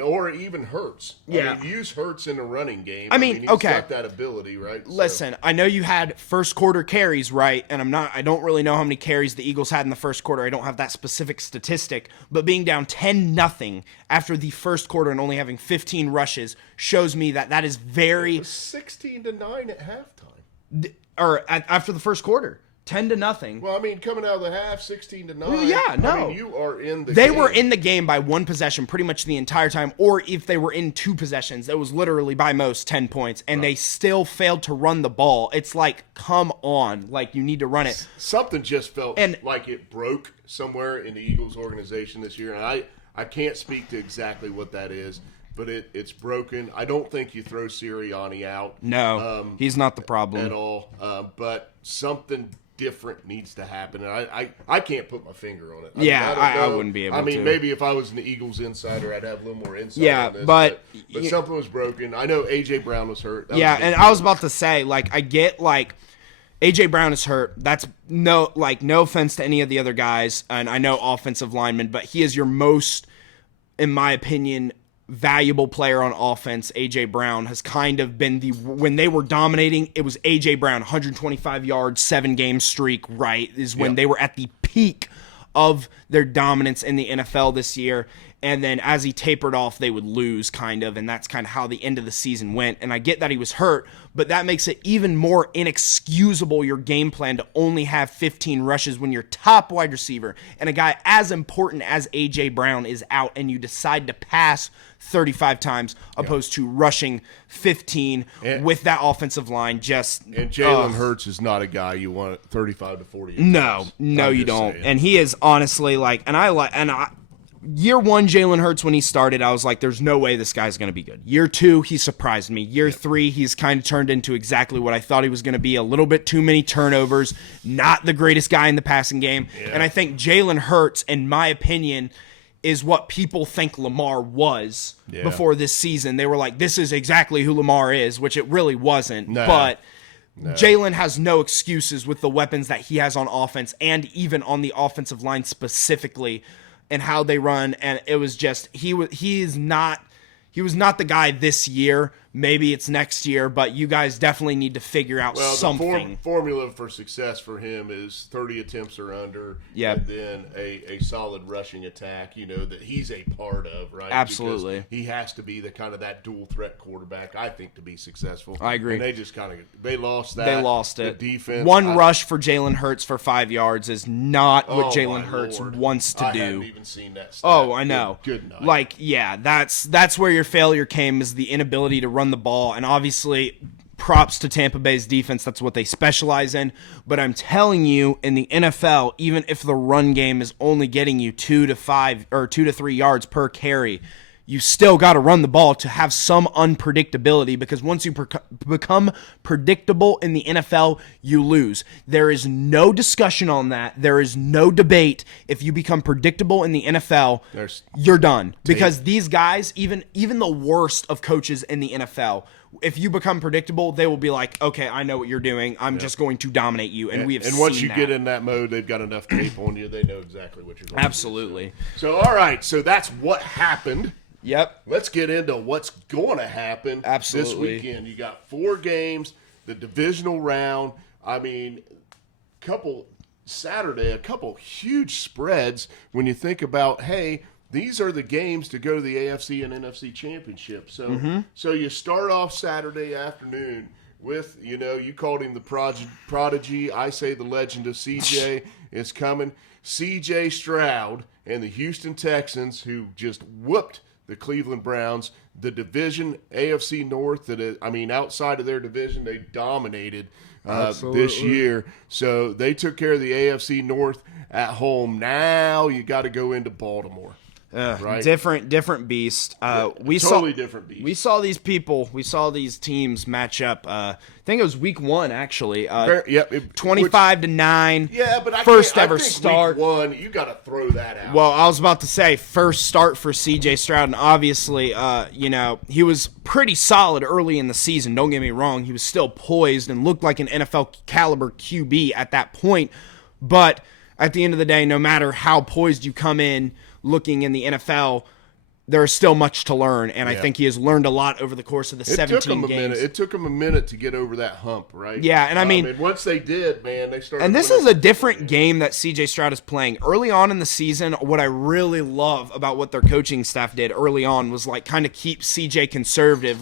or even Hurts. Yeah. Use Hurts in the running game. He's got that ability, right? Listen, I know you had first quarter carries, right? And I don't really know how many carries the Eagles had in the first quarter. I don't have that specific statistic, but being down 10-0 after the first quarter and only having 15 rushes shows me that is very 16-9 at halftime. After the first quarter. 10-0. Well, coming out of the half, 16-9. Well, yeah, no. You are in the game. They were in the game by one possession pretty much the entire time, or if they were in 2 possessions, it was literally by most 10 points, and they still failed to run the ball. It's come on. You need to run it. Something just felt like it broke somewhere in the Eagles organization this year, and I can't speak to exactly what that is, but it's broken. I don't think you throw Sirianni out. No, he's not the problem. At all, but something different needs to happen, and I can't put my finger on it. I wouldn't be able to. Maybe if I was an Eagles insider, I'd have a little more insight on this. but something was broken. I know A.J. Brown was hurt. And I was about to say, I get, A.J. Brown is hurt. That's no offense to any of the other guys, and I know offensive linemen, but he is your most, in my opinion, valuable player on offense. A.J. Brown has kind of been when they were dominating, it was A.J. Brown, 125 yards, 7-game streak, right, is when they were at the peak of their dominance in the NFL this year. And then as he tapered off, they would lose, kind of, and that's kind of how the end of the season went. And I get that he was hurt, but that makes it even more inexcusable, your game plan, to only have 15 rushes when your top wide receiver and a guy as important as A.J. Brown is out, and you decide to pass 35 times opposed to rushing 15 with that offensive line. And Jalen Hurts is not a guy you want 35 to 40 yards. No, you don't. And he is honestly Year 1, Jalen Hurts, when he started, I was like, there's no way this guy's going to be good. Year 2, he surprised me. Year 3, he's kind of turned into exactly what I thought he was going to be. A little bit too many turnovers, not the greatest guy in the passing game. Yeah. And I think Jalen Hurts, in my opinion, is what people think Lamar was before this season. They were like, this is exactly who Lamar is, which it really wasn't. No. But Jalen has no excuses with the weapons that he has on offense, and even on the offensive line specifically, and how they run. And it was just he was not the guy this year, Maybe it's next year, but you guys definitely need to figure out something. The formula for success for him is 30 attempts or under, and then a solid rushing attack, that he's a part of, right? Absolutely. Because he has to be the kind of that dual threat quarterback, I think, to be successful. I agree. And they just they lost that. They lost it. The defense. One rush for Jalen Hurts for 5 yards is not what Jalen Hurts wants to do. I haven't even seen that stat. Oh, I know. Good night. That's where your failure came, is the inability to run the ball, and obviously props to Tampa Bay's defense. That's what they specialize in. But I'm telling you, in the NFL, even if the run game is only getting you 2 to 3 yards per carry, you still got to run the ball to have some unpredictability, because once you become predictable in the NFL, you lose. There is no discussion on that. There is no debate. If you become predictable in the NFL, you're done. Because these guys, even the worst of coaches in the NFL, if you become predictable, they will be like, okay, I know what you're doing. I'm just going to dominate you. And we have seen that. And once you get in that mode, they've got enough tape on you. They know exactly what you're going Absolutely. to do. So, all right. So that's what happened. Yep. Let's get into what's going to happen this weekend. You got 4 games, the divisional round. I mean, Saturday, a couple huge spreads when you think about, hey, these are the games to go to the AFC and NFC championship. So, so you start off Saturday afternoon with, you called him the prodigy. I say the legend of CJ is coming. CJ Stroud and the Houston Texans, who just whooped the Cleveland Browns, the division AFC North. Outside of their division, they dominated this year. So they took care of the AFC North at home. Now you got to go into Baltimore. Right? Different beast. Different beast. We saw these people. We saw these teams match up. I think it was week 1 actually. 25-9. Yeah, but first ever start. Week 1, you got to throw that out. Well, I was about to say first start for C.J. Stroud, and obviously, he was pretty solid early in the season. Don't get me wrong; he was still poised and looked like an NFL caliber QB at that point. But at the end of the day, no matter how poised you come in, looking in the NFL, there is still much to learn, and I think he has learned a lot over the course of the 17 games. It took him a minute to get over that hump, right? Yeah, and once they did, man, they started. And this is a different game that CJ Stroud is playing. Early on in the season, what I really love about what their coaching staff did early on was kind of keep CJ conservative.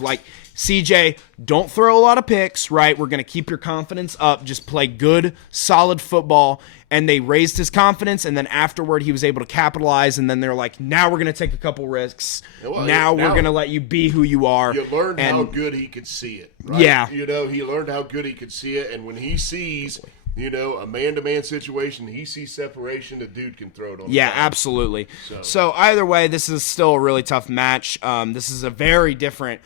CJ, don't throw a lot of picks, right? We're going to keep your confidence up. Just play good, solid football. And they raised his confidence, and then afterward he was able to capitalize, and then they're like, now we're going to take a couple risks. Now we're going to let you be who you are. You learned how good he could see it, right? Yeah. He learned how good he could see it, and when he sees, a man-to-man situation, he sees separation, the dude can throw it on. Yeah, absolutely. So either way, this is still a really tough match. This is a very different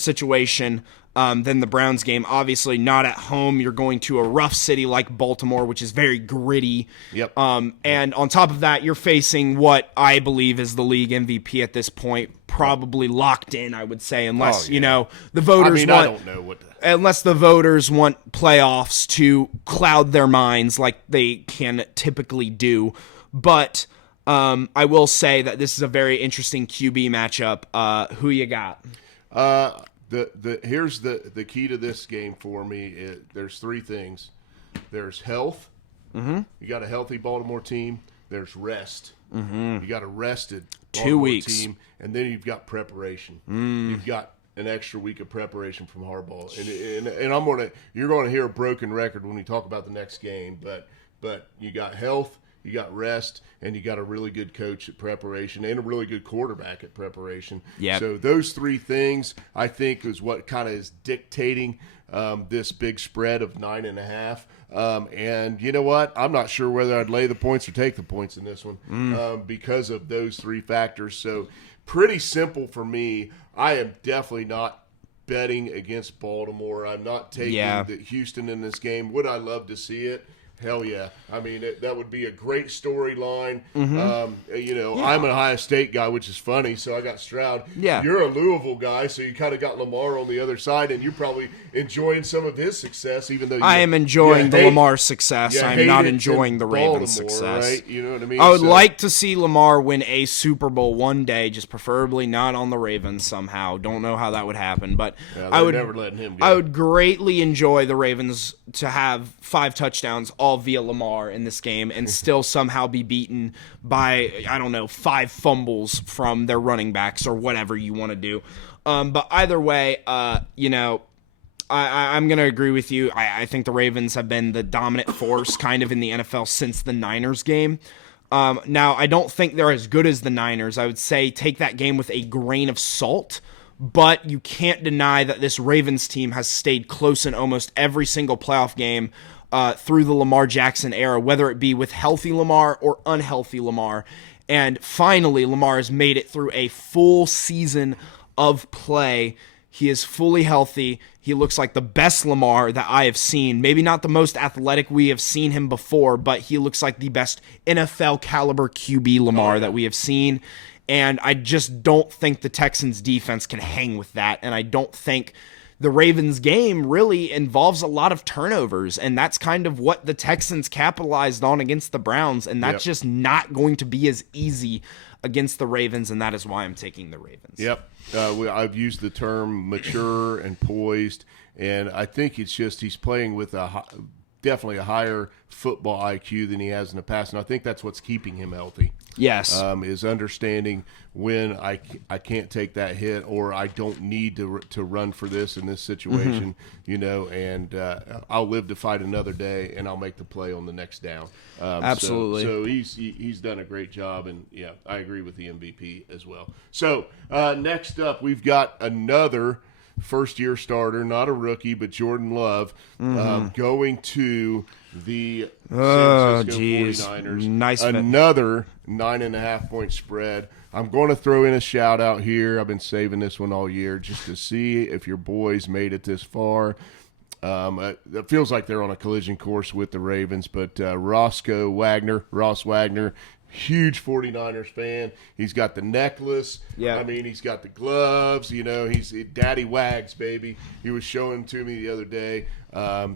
situation than the Browns game. Obviously not at home. You're going to a rough city like Baltimore, which is very gritty. Yep. And on top of that, you're facing what I believe is the league MVP at this point, probably locked in, I would say, unless, the voters I don't know what unless the voters want playoffs to cloud their minds like they can typically do. But I will say that this is a very interesting QB matchup. Who you got? Here's the key to this game for me. There's 3 things. There's health. Mm-hmm. You got a healthy Baltimore team. There's rest. Mm-hmm. You got a rested 2 weeks team, and then you've got preparation. You've got an extra week of preparation from Harbaugh, and you're gonna hear a broken record when we talk about the next game. But you got health. You got rest, and you got a really good coach at preparation and a really good quarterback at preparation. Yep. So those 3 things, I think, is what kind of is dictating this big spread of 9.5. And you know what? I'm not sure whether I'd lay the points or take the points in this one because of those 3 factors. So pretty simple for me. I am definitely not betting against Baltimore. I'm not taking the Houston in this game. Would I love to see it? Hell yeah. I mean, that would be a great storyline. I'm an Ohio State guy, which is funny, so I got Stroud. Yeah. You're a Louisville guy, so you kind of got Lamar on the other side, and you're probably enjoying some of his success, even though I am enjoying the Lamar success. I'm not enjoying the Ravens' success. Right? You know what I mean? I would like to see Lamar win a Super Bowl one day, just preferably not on the Ravens somehow. Don't know how that would happen, but I would never letting him go. I would greatly enjoy the Ravens to have 5 touchdowns all via Lamar in this game and still somehow be beaten by, 5 fumbles from their running backs or whatever you want to do. But either way, I'm going to agree with you. I think the Ravens have been the dominant force kind of in the NFL since the Niners game. Now, I don't think they're as good as the Niners. I would say take that game with a grain of salt. But you can't deny that this Ravens team has stayed close in almost every single playoff game through the Lamar Jackson era, whether it be with healthy Lamar or unhealthy Lamar. And finally, Lamar has made it through a full season of play. He is fully healthy. He looks like the best Lamar that I have seen. Maybe not the most athletic we have seen him before, but he looks like the best NFL caliber QB Lamar that we have seen. And I just don't think the Texans defense can hang with that. And I don't think the Ravens game really involves a lot of turnovers. And that's kind of what the Texans capitalized on against the Browns. And that's just not going to be as easy against the Ravens. And that is why I'm taking the Ravens. Yep. I've used the term mature and poised. And I think it's just he's playing with definitely a higher football IQ than he has in the past. And I think that's what's keeping him healthy. Yes. Is understanding when I can't take that hit or I don't need to run for this in this situation, and I'll live to fight another day and I'll make the play on the next down. Absolutely. So he's done a great job, and I agree with the MVP as well. So next up, we've got another first-year starter, not a rookie, but Jordan Love, going to the San Francisco 49ers. Nice. Another 9.5-point spread. I'm going to throw in a shout-out here. I've been saving this one all year just to see if your boys made it this far. It feels like they're on a collision course with the Ravens, but Ross Wagner, huge 49ers fan. He's got the necklace. Yeah. I mean, he's got the gloves. He's Daddy Wags, baby. He was showing to me the other day.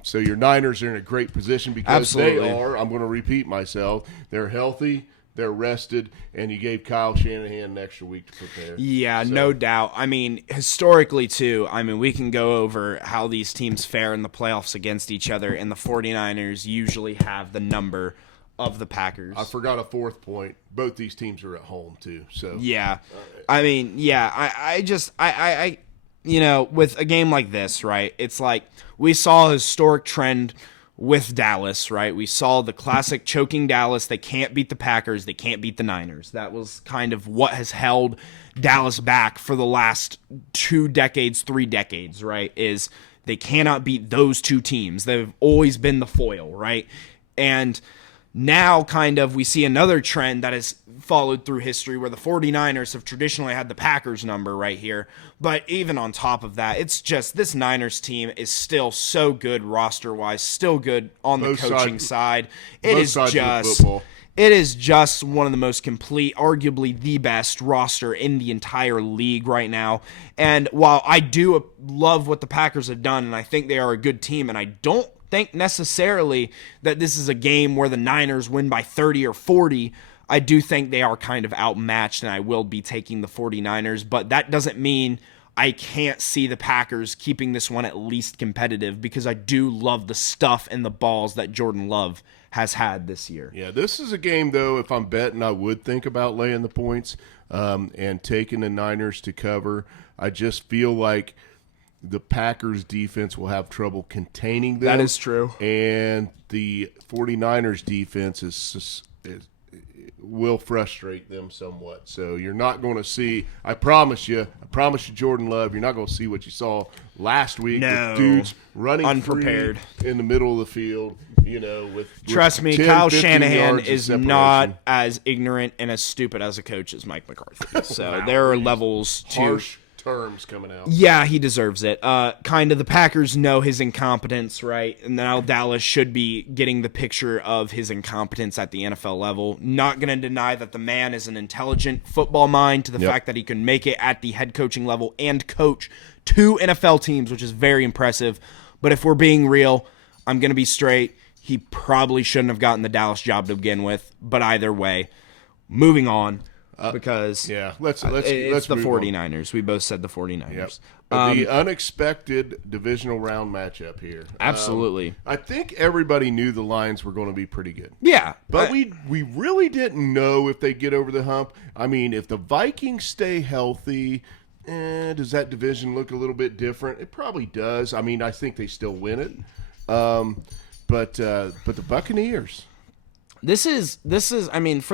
So your Niners are in a great position because they are. I'm going to repeat myself. They're healthy. They're rested, and you gave Kyle Shanahan an extra week to prepare. Yeah, no doubt. I mean, historically, too, we can go over how these teams fare in the playoffs against each other, and the 49ers usually have the number of the Packers. I forgot a fourth point. Both these teams are at home, too. So yeah. I with a game like this, right, it's like we saw a historic trend with Dallas, right? We saw the classic choking Dallas. They can't beat the Packers. They can't beat the Niners. That was kind of what has held Dallas back for the last 2 decades, 3 decades, right? Is they cannot beat those two teams. They've always been the foil, right? And now kind of we see another trend that has followed through history where the 49ers have traditionally had the Packers number right here. But even on top of that, it's just this Niners team is still so good roster-wise, still good on the coaching side. It is just one of the most complete, arguably the best roster in the entire league right now. And while I do love what the Packers have done, and I think they are a good team, and I don't think necessarily that this is a game where the Niners win by 30 or 40. I do think they are kind of outmatched, and I will be taking the 49ers, but that doesn't mean I can't see the Packers keeping this one at least competitive because I do love the stuff and the balls that Jordan Love has had this year. Yeah, this is a game, though, if I'm betting, I would think about laying the points and taking the Niners to cover. I just feel like the Packers defense will have trouble containing them. That is true. And the 49ers defense will frustrate them somewhat. So you're not going to see, I promise you, Jordan Love, you're not going to see what you saw last week with dudes running unprepared free in the middle of the field, Trust me, 10, Kyle Shanahan is separation. not as ignorant and as stupid as a coach as Mike McCarthy. So there are levels to terms coming out. Yeah, he deserves it. Kind of the Packers know his incompetence, right? And now Dallas should be getting the picture of his incompetence at the NFL level. Not going to deny that the man is an intelligent football mind, to the fact that he can make it at the head coaching level and coach 2 NFL teams, which is very impressive. But if we're being real, I'm going to be straight. He probably shouldn't have gotten the Dallas job to begin with. But either way, moving on. Because let's the move 49ers. On. We both said the 49ers. Yep. The unexpected divisional round matchup here. Absolutely. I think everybody knew the Lions were going to be pretty good. Yeah. But we really didn't know if they get over the hump. I mean, if the Vikings stay healthy, does that division look a little bit different? It probably does. I mean, I think they still win it. But the Buccaneers. This is I mean,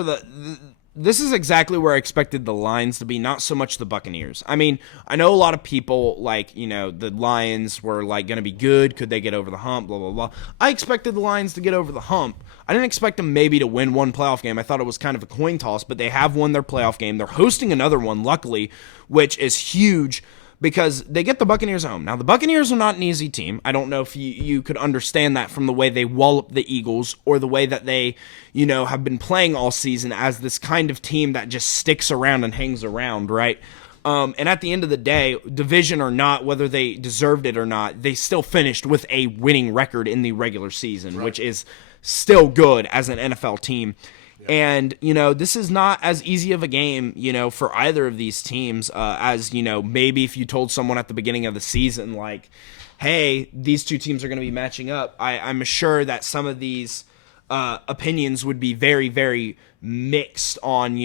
this is exactly where I expected the Lions to be, not so much the Buccaneers. I mean, I know a lot of people, the Lions were, going to be good. Could they get over the hump, blah, blah, blah. I expected the Lions to get over the hump. I didn't expect them maybe to win one playoff game. I thought it was kind of a coin toss, but they have won their playoff game. They're hosting another one, luckily, which is huge because they get the Buccaneers home. Now, the Buccaneers are not an easy team. I don't know if you could understand that from the way they wallop the Eagles or the way that they, have been playing all season as this kind of team that just sticks around and hangs around, right? And at the end of the day, division or not, whether they deserved it or not, they still finished with a winning record in the regular season, which is still good as an NFL team. And, this is not as easy of a game, for either of these teams as, maybe if you told someone at the beginning of the season, hey, these two teams are going to be matching up. I'm sure that some of these opinions would be very, very mixed on,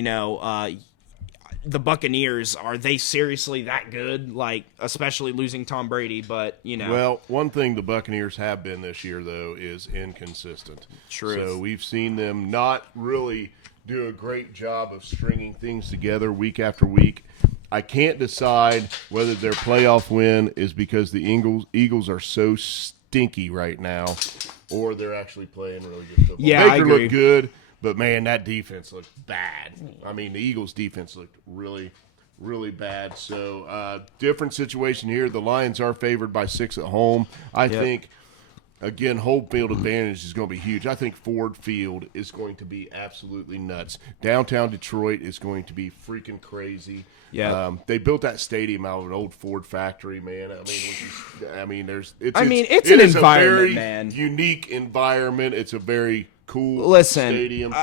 the Buccaneers. Are they seriously that good? Especially losing Tom Brady, but, Well, one thing the Buccaneers have been this year, though, is inconsistent. True. So we've seen them not really do a great job of stringing things together week after week. I can't decide whether their playoff win is because the Eagles are so stinky right now or they're actually playing really good football. Yeah, I agree. Looked good. But, man, that defense looked bad. I mean, the Eagles' defense looked really, really bad. So, different situation here. The Lions are favored by 6 at home. I think, again, home field advantage is going to be huge. I think Ford Field is going to be absolutely nuts. Downtown Detroit is going to be freaking crazy. Yeah. They built that stadium out of an old Ford factory, man. It's an environment, man. Unique environment. It's a very cool stadium.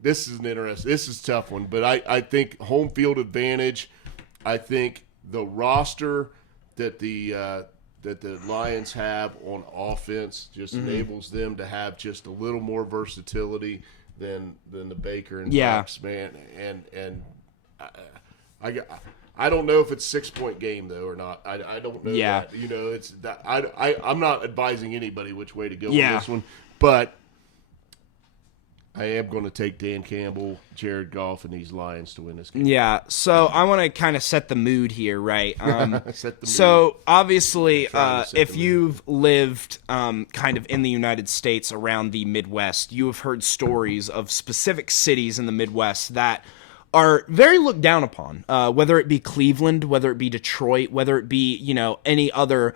This is an interesting. This is a tough one, but I think home field advantage. I think the roster that the Lions have on offense just enables them to have just a little more versatility than the Baker and Bucks, man. And I don't know if it's a 6-point game though or not. I don't know. Yeah. That. It's that I'm not advising anybody which way to go on this one, but I am going to take Dan Campbell, Jared Goff, and these Lions to win this game. Yeah. So I want to kind of set the mood here, right? Set the mood. So obviously, if you've lived kind of in the United States around the Midwest, you have heard stories of specific cities in the Midwest that are very looked down upon, whether it be Cleveland, whether it be Detroit, whether it be, any other,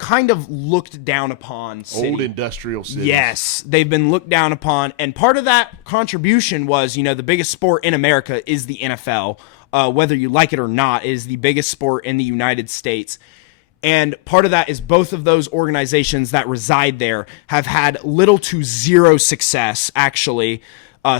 kind of looked down upon city. Old industrial cities. Yes, they've been looked down upon. And part of that contribution was, the biggest sport in America is the NFL. Whether you like it or not, it is the biggest sport in the United States. And part of that is both of those organizations that reside there have had little to zero success, actually,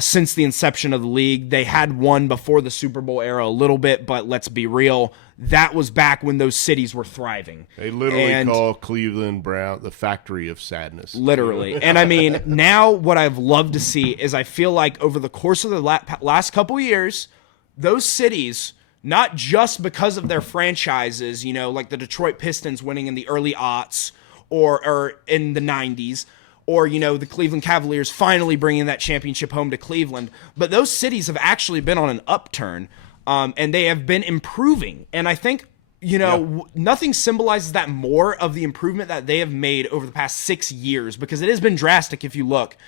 since the inception of the league. They had one before the Super Bowl era a little bit, but let's be real, that was back when those cities were thriving. They literally call Cleveland Brown the factory of sadness. Literally. And I mean, now what I've loved to see is I feel like over the course of the last couple of years, those cities, not just because of their franchises, like the Detroit Pistons winning in the early aughts or in the 90s, or, the Cleveland Cavaliers finally bringing that championship home to Cleveland. But those cities have actually been on an upturn, and they have been improving. And I think, nothing symbolizes that more of the improvement that they have made over the past 6 years, because it has been drastic if you look.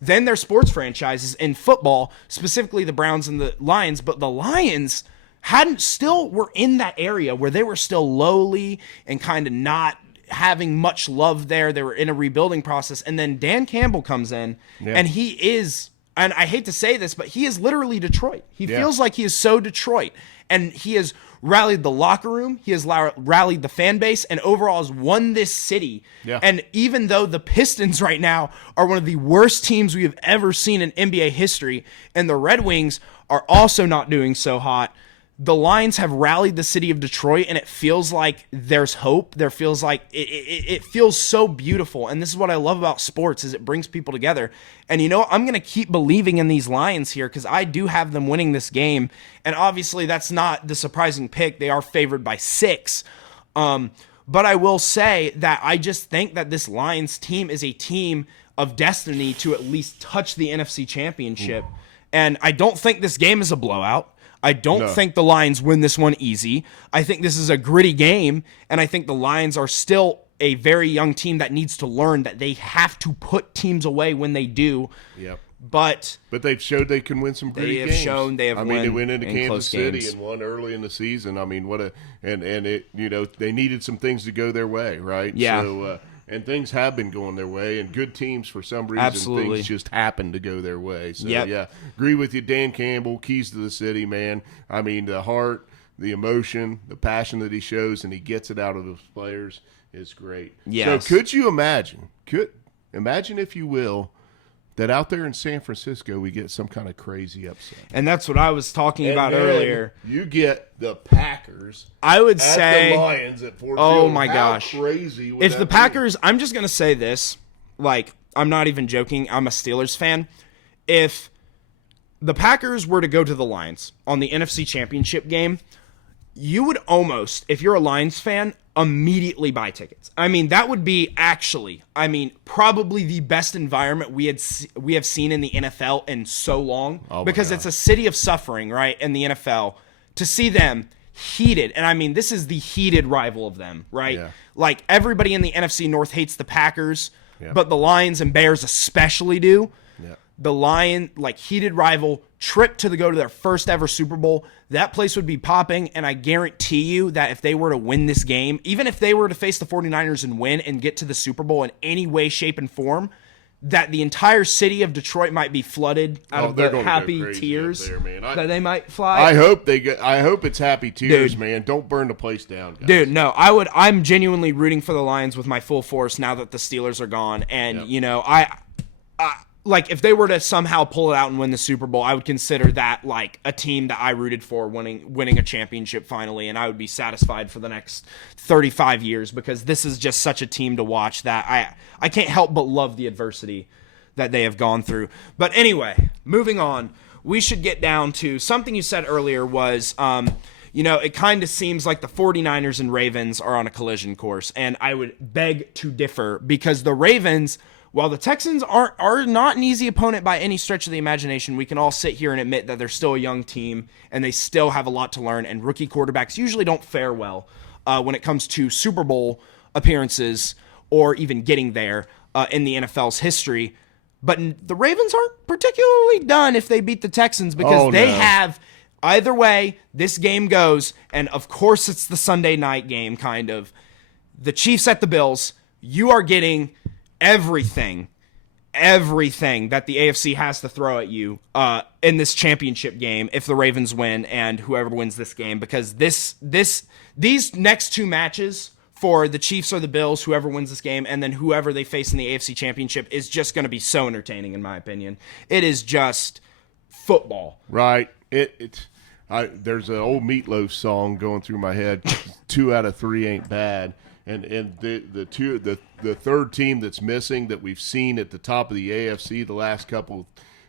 than their sports franchises in football, specifically the Browns and the Lions. But the Lions were in that area where they were still lowly and kind of not having much love there. They were in a rebuilding process. And then Dan Campbell comes in, and he is, and I hate to say this, but he is literally Detroit. He feels like he is so Detroit. And he has rallied the locker room. He has rallied the fan base, and overall has won this city. Yeah. And even though the Pistons right now are one of the worst teams we have ever seen in NBA history, and the Red Wings are also not doing so hot, the Lions have rallied the city of Detroit, and it feels like there's hope. There feels like it feels so beautiful. And this is what I love about sports, is it brings people together. And you know what? I'm going to keep believing in these Lions here, because I do have them winning this game. And obviously that's not the surprising pick. They are favored by 6. But I will say that I just think that this Lions team is a team of destiny to at least touch the NFC Championship. And I don't think this game is a blowout. I don't think the Lions win this one easy. I think this is a gritty game, and I think the Lions are still a very young team that needs to learn that they have to put teams away when they do. Yep. But they've showed they can win some gritty games. They have shown they have won. They went into Kansas City games. and won early in the season. I mean, they needed some things to go their way, right? Yeah. So, and things have been going their way, and good teams, for some reason, things just happen to go their way. So, yeah, agree with you. Dan Campbell, keys to the city, man. I mean, the heart, the emotion, the passion that he shows, and he gets it out of his players is great. Yes. So could you imagine, if you will, that out there in San Francisco we get some kind of crazy upset? And that's what I was talking about earlier. You get the Packers. I would say the Lions at Ford Oh Field. my gosh. How crazy would if that the be? Packers, I'm just going to say this, like, I'm not even joking. I'm a Steelers fan. If the Packers were to go to the Lions on the NFC Championship game, you would almost, if you're a Lions fan, immediately buy tickets. I mean, that would be probably the best environment we have seen in the NFL in so long, because it's a city of suffering, right? In the NFL, to see them heated, and I mean, this is the heated rival of them, right? Yeah. Like, everybody in the NFC North hates the Packers, but the Lions and Bears especially do. Yeah. The heated rival, trip to go to their first ever Super Bowl, that place would be popping, and I guarantee you that if they were to win this game, even if they were to face the 49ers and win and get to the Super Bowl in any way, shape, and form, that the entire city of Detroit might be flooded out of the happy tears that they might fly. I hope it's happy tears, dude. Man. Don't burn the place down, guys. Dude, no, I'm genuinely rooting for the Lions with my full force now that the Steelers are gone, and you know, like, if they were to somehow pull it out and win the Super Bowl, I would consider that like a team that I rooted for winning a championship finally, and I would be satisfied for the next 35 years, because this is just such a team to watch that I can't help but love the adversity that they have gone through. But anyway, moving on, we should get down to something you said earlier was, it kind of seems like the 49ers and Ravens are on a collision course, and I would beg to differ, because the Ravens, while the Texans are not an easy opponent by any stretch of the imagination, we can all sit here and admit that they're still a young team and they still have a lot to learn, and rookie quarterbacks usually don't fare well when it comes to Super Bowl appearances or even getting there in the NFL's history. But the Ravens aren't particularly done if they beat the Texans, because they have, either way this game goes, and of course it's the Sunday night game, kind of, the Chiefs at the Bills. You are getting everything that the AFC has to throw at you in this championship game if the Ravens win, and whoever wins this game, because these next two matches for the Chiefs or the Bills, whoever wins this game, and then whoever they face in the AFC Championship, is just going to be so entertaining, in my opinion. It is just football. Right. There's an old Meatloaf song going through my head, 2 out of 3 ain't bad. And the third team that's missing that we've seen at the top of the AFC the last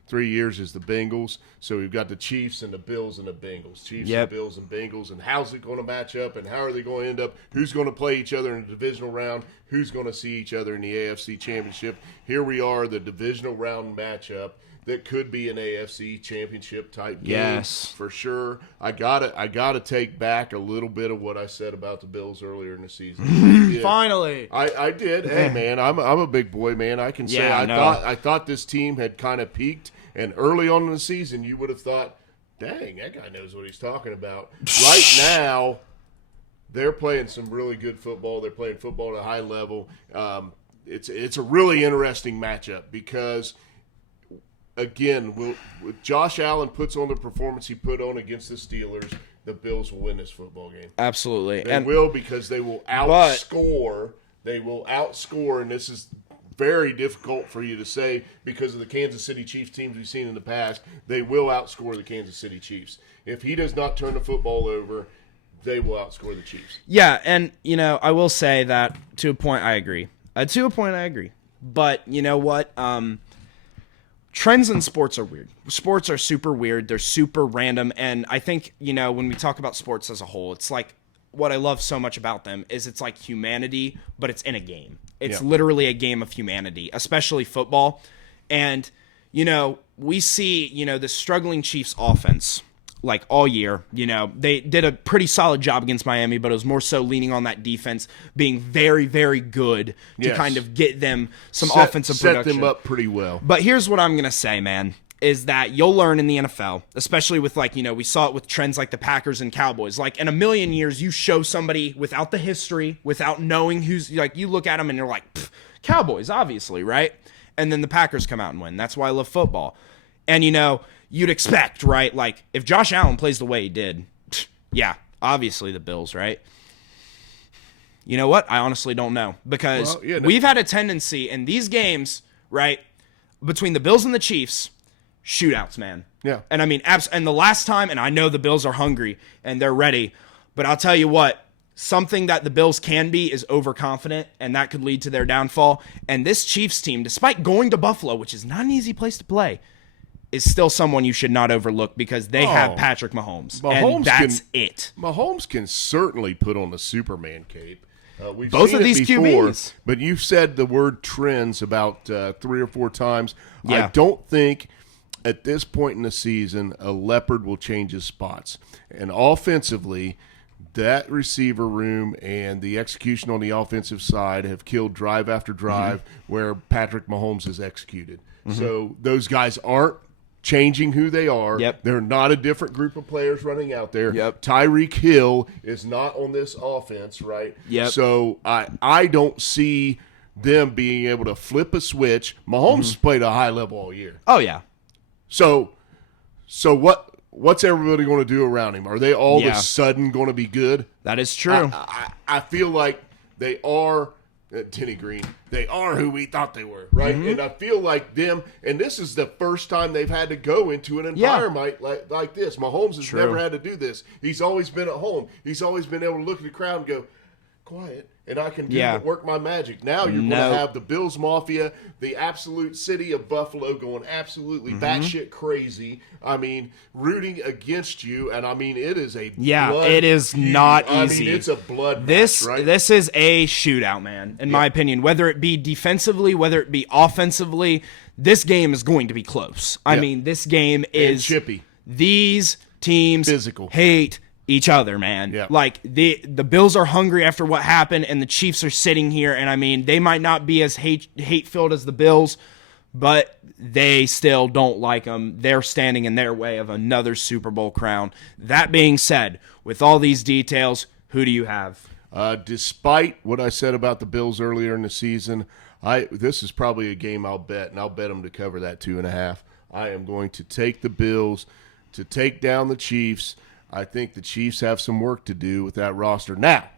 3 years is the Bengals. So we've got the Chiefs and the Bills and the Bengals. Chiefs and Bills and Bengals. And how's it going to match up, and how are they going to end up? Who's going to play each other in the divisional round? Who's going to see each other in the AFC Championship? Here we are, the divisional round matchup. that could be an AFC championship type game. Yes. For sure. I gotta take back a little bit of what I said about the Bills earlier in the season. Finally. I did. Hey man, I'm a big boy, man. I can say I thought this team had kind of peaked, and early on in the season you would have thought, dang, that guy knows what he's talking about. Right now, they're playing some really good football. They're playing football at a high level. It's a really interesting matchup because, again, with Josh Allen puts on the performance he put on against the Steelers, the Bills will win this football game. Absolutely. They will, because they will outscore. They will outscore, and this is very difficult for you to say because of the Kansas City Chiefs teams we've seen in the past. They will outscore the Kansas City Chiefs. If he does not turn the football over, they will outscore the Chiefs. Yeah, and, I will say that to a point I agree. But you know what? Trends in sports are weird. Sports are super weird. They're super random. And I think, when we talk about sports as a whole, it's like what I love so much about them is it's like humanity, but it's in a game. It's literally a game of humanity, especially football. And, we see, the struggling Chiefs offense like all year. They did a pretty solid job against Miami, but it was more so leaning on that defense being very, very good to kind of get them some offensive production. Set them up pretty well. But here's what I'm going to say, man, is that you'll learn in the NFL, especially with we saw it with trends like the Packers and Cowboys. Like in a million years, you show somebody without the history, without knowing who's you look at them and you're like, Cowboys, obviously, right? And then the Packers come out and win. That's why I love football. And you'd expect, right? Like, if Josh Allen plays the way he did, obviously the Bills, right? You know what? I honestly don't know. Because we've had a tendency in these games, right, between the Bills and the Chiefs, shootouts, man. Yeah. And I mean, and the last time, and I know the Bills are hungry and they're ready, but I'll tell you what, something that the Bills can be is overconfident, and that could lead to their downfall. And this Chiefs team, despite going to Buffalo, which is not an easy place to play, is still someone you should not overlook because they have Patrick Mahomes, and that's it. Mahomes can certainly put on the Superman cape. We've Both seen of these before, QBs. But you've said the word trends about 3 or 4 times. Yeah. I don't think at this point in the season a leopard will change his spots. And offensively, that receiver room and the execution on the offensive side have killed drive after drive where Patrick Mahomes has executed. So those guys aren't changing who they are. Yep. They're not a different group of players running out there. Yep. Tyreek Hill is not on this offense, right? Yep. So I don't see them being able to flip a switch. Mahomes has played a high level all year. Oh, yeah. So what's everybody going to do around him? Are they all of a sudden going to be good? That is true. I feel like they are – Denny Green, they are who we thought they were, right? And I feel like them, and this is the first time they've had to go into an environment like this. Mahomes has never had to do this. He's always been at home. He's always been able to look at the crowd and go, quiet, and I can work my magic. Now you're going to have the Bills Mafia, the absolute city of Buffalo going absolutely batshit crazy. I mean, rooting against you, and I mean, it is a it is not easy. I mean, it's a blood match, right? This is a shootout, man, in my opinion. Whether it be defensively, whether it be offensively, this game is going to be close. I mean, this game is chippy. These teams hate each other, man. Yeah. Like the Bills are hungry after what happened, and the Chiefs are sitting here, and I mean, they might not be as hate-filled as the Bills, but they still don't like them. They're standing in their way of another Super Bowl crown. That being said, with all these details, who do you have? Despite what I said about the Bills earlier in the season, this is probably a game I'll bet, and I'll bet them to cover that 2.5. I am going to take the Bills to take down the Chiefs. I think the Chiefs have some work to do with that roster. Now,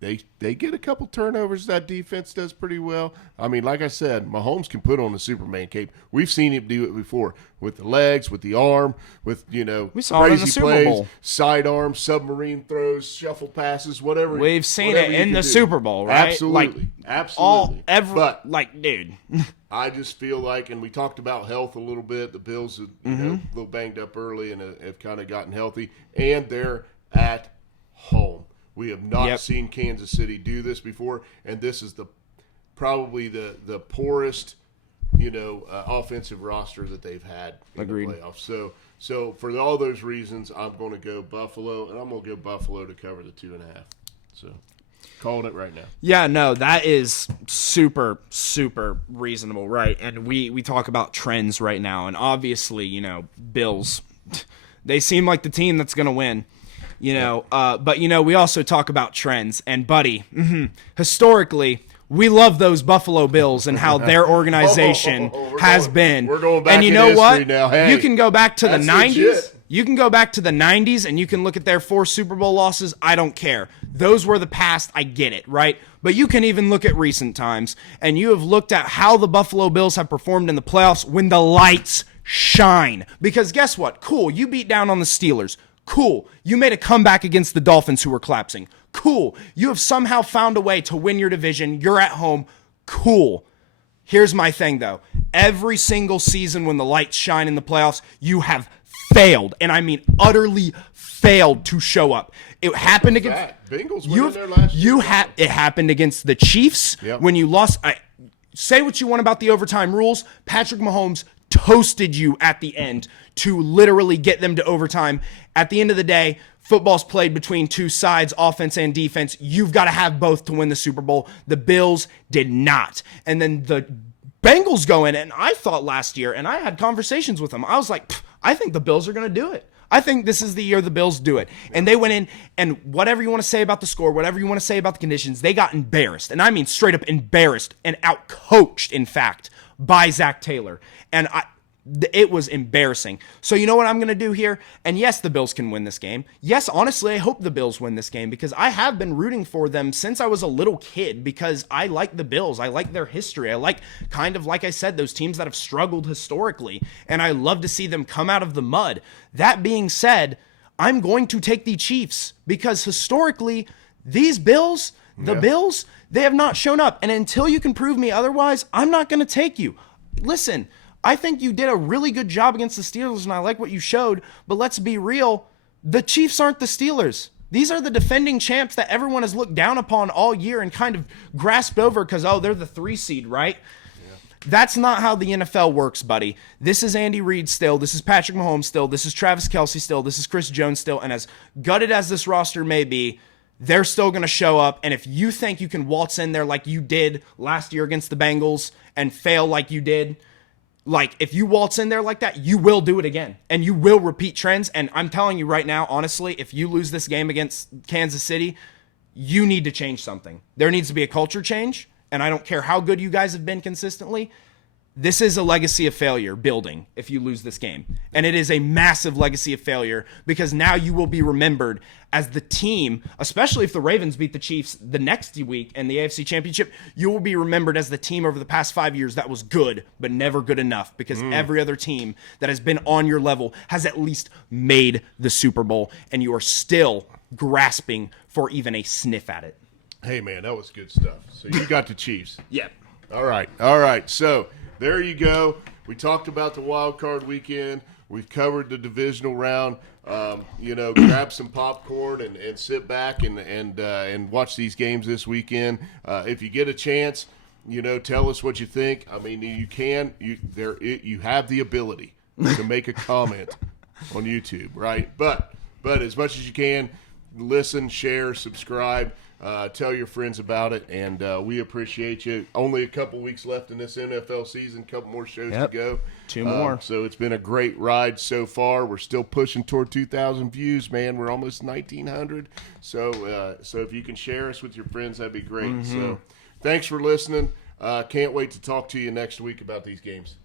they get a couple turnovers. That defense does pretty well. I mean, like I said, Mahomes can put on the Superman cape. We've seen him do it before with the legs, with the arm, with, we saw crazy it in the Super plays, Bowl. Sidearm, submarine throws, shuffle passes, whatever. We've seen it in the Super Bowl, right? Absolutely. Absolutely. Dude. I just feel like, and we talked about health a little bit. The Bills are a little banged up early and have kind of gotten healthy, and they're at home. We have not seen Kansas City do this before, and this is probably the poorest offensive roster that they've had in Agreed. the playoffs. So for all those reasons, I'm going to go Buffalo, and I'm going to go Buffalo to cover the 2.5. So calling it right now. Yeah, no, that is super, super reasonable, right? And we talk about trends right now, and obviously, Bills, they seem like the team that's going to win. But we also talk about trends, and buddy, historically, we love those Buffalo Bills and how their organization has been. We're going back and you in know history what? now. Hey, you can go back to the 90s. Legit. You can go back to the 90s and you can look at their 4 Super Bowl losses. I don't care. Those were the past. I get it, right? But you can even look at recent times, and you have looked at how the Buffalo Bills have performed in the playoffs when the lights shine. Because guess what? Cool, you beat down on the Steelers. Cool, you made a comeback against the Dolphins who were collapsing. Cool, you have somehow found a way to win your division. You're at home. Cool. Here's my thing, though. Every single season when the lights shine in the playoffs, you have failed, and I mean utterly failed to show up. It happened against Bengals went in there last year. It happened against the Chiefs when you lost. Say what you want about the overtime rules. Patrick Mahomes toasted you at the end to literally get them to overtime. At the end of the day, football's played between two sides, offense and defense. You've got to have both to win the Super Bowl. The Bills did not. And then the Bengals go in, and I thought last year, and I had conversations with them, I was like, I think the Bills are going to do it. I think this is the year the Bills do it. And they went in, and whatever you want to say about the score, whatever you want to say about the conditions, they got embarrassed. And I mean straight up embarrassed and outcoached, in fact, by Zach Taylor. And it was embarrassing. So you know what I'm going to do here? And yes, the Bills can win this game. Yes, honestly, I hope the Bills win this game because I have been rooting for them since I was a little kid because I like the Bills. I like their history. I like, kind of like I said, those teams that have struggled historically. And I love to see them come out of the mud. That being said, I'm going to take the Chiefs because historically, these Bills, Bills, they have not shown up. And until you can prove me otherwise, I'm not going to take you. Listen, I think you did a really good job against the Steelers, and I like what you showed, but let's be real. The Chiefs aren't the Steelers. These are the defending champs that everyone has looked down upon all year and kind of grasped over because, they're the 3 seed, right? Yeah. That's not how the NFL works, buddy. This is Andy Reid still. This is Patrick Mahomes still. This is Travis Kelce still. This is Chris Jones still. And as gutted as this roster may be, they're still going to show up. And if you think you can waltz in there like you did last year against the Bengals and fail like you did, if you waltz in there like that, you will do it again. And you will repeat trends. And I'm telling you right now, honestly, if you lose this game against Kansas City, you need to change something. There needs to be a culture change. And I don't care how good you guys have been consistently. This is a legacy of failure building if you lose this game. And it is a massive legacy of failure because now you will be remembered as the team, especially if the Ravens beat the Chiefs the next week in the AFC Championship, you will be remembered as the team over the past 5 years that was good, but never good enough because every other team that has been on your level has at least made the Super Bowl, and you are still grasping for even a sniff at it. Hey, man, that was good stuff. So you got the Chiefs. Yep. All right. So there you go. We talked about the wild card weekend. We've covered the divisional round. Grab some popcorn and sit back and watch these games this weekend. If you get a chance, tell us what you think. I mean, you have the ability to make a comment on YouTube, right? But as much as you can, listen, share, subscribe. Tell your friends about it, and we appreciate you. Only a couple weeks left in this NFL season, a couple more shows to go. 2 more. So it's been a great ride so far. We're still pushing toward 2,000 views, man. We're almost 1,900. So if you can share us with your friends, that'd be great. So thanks for listening. Can't wait to talk to you next week about these games.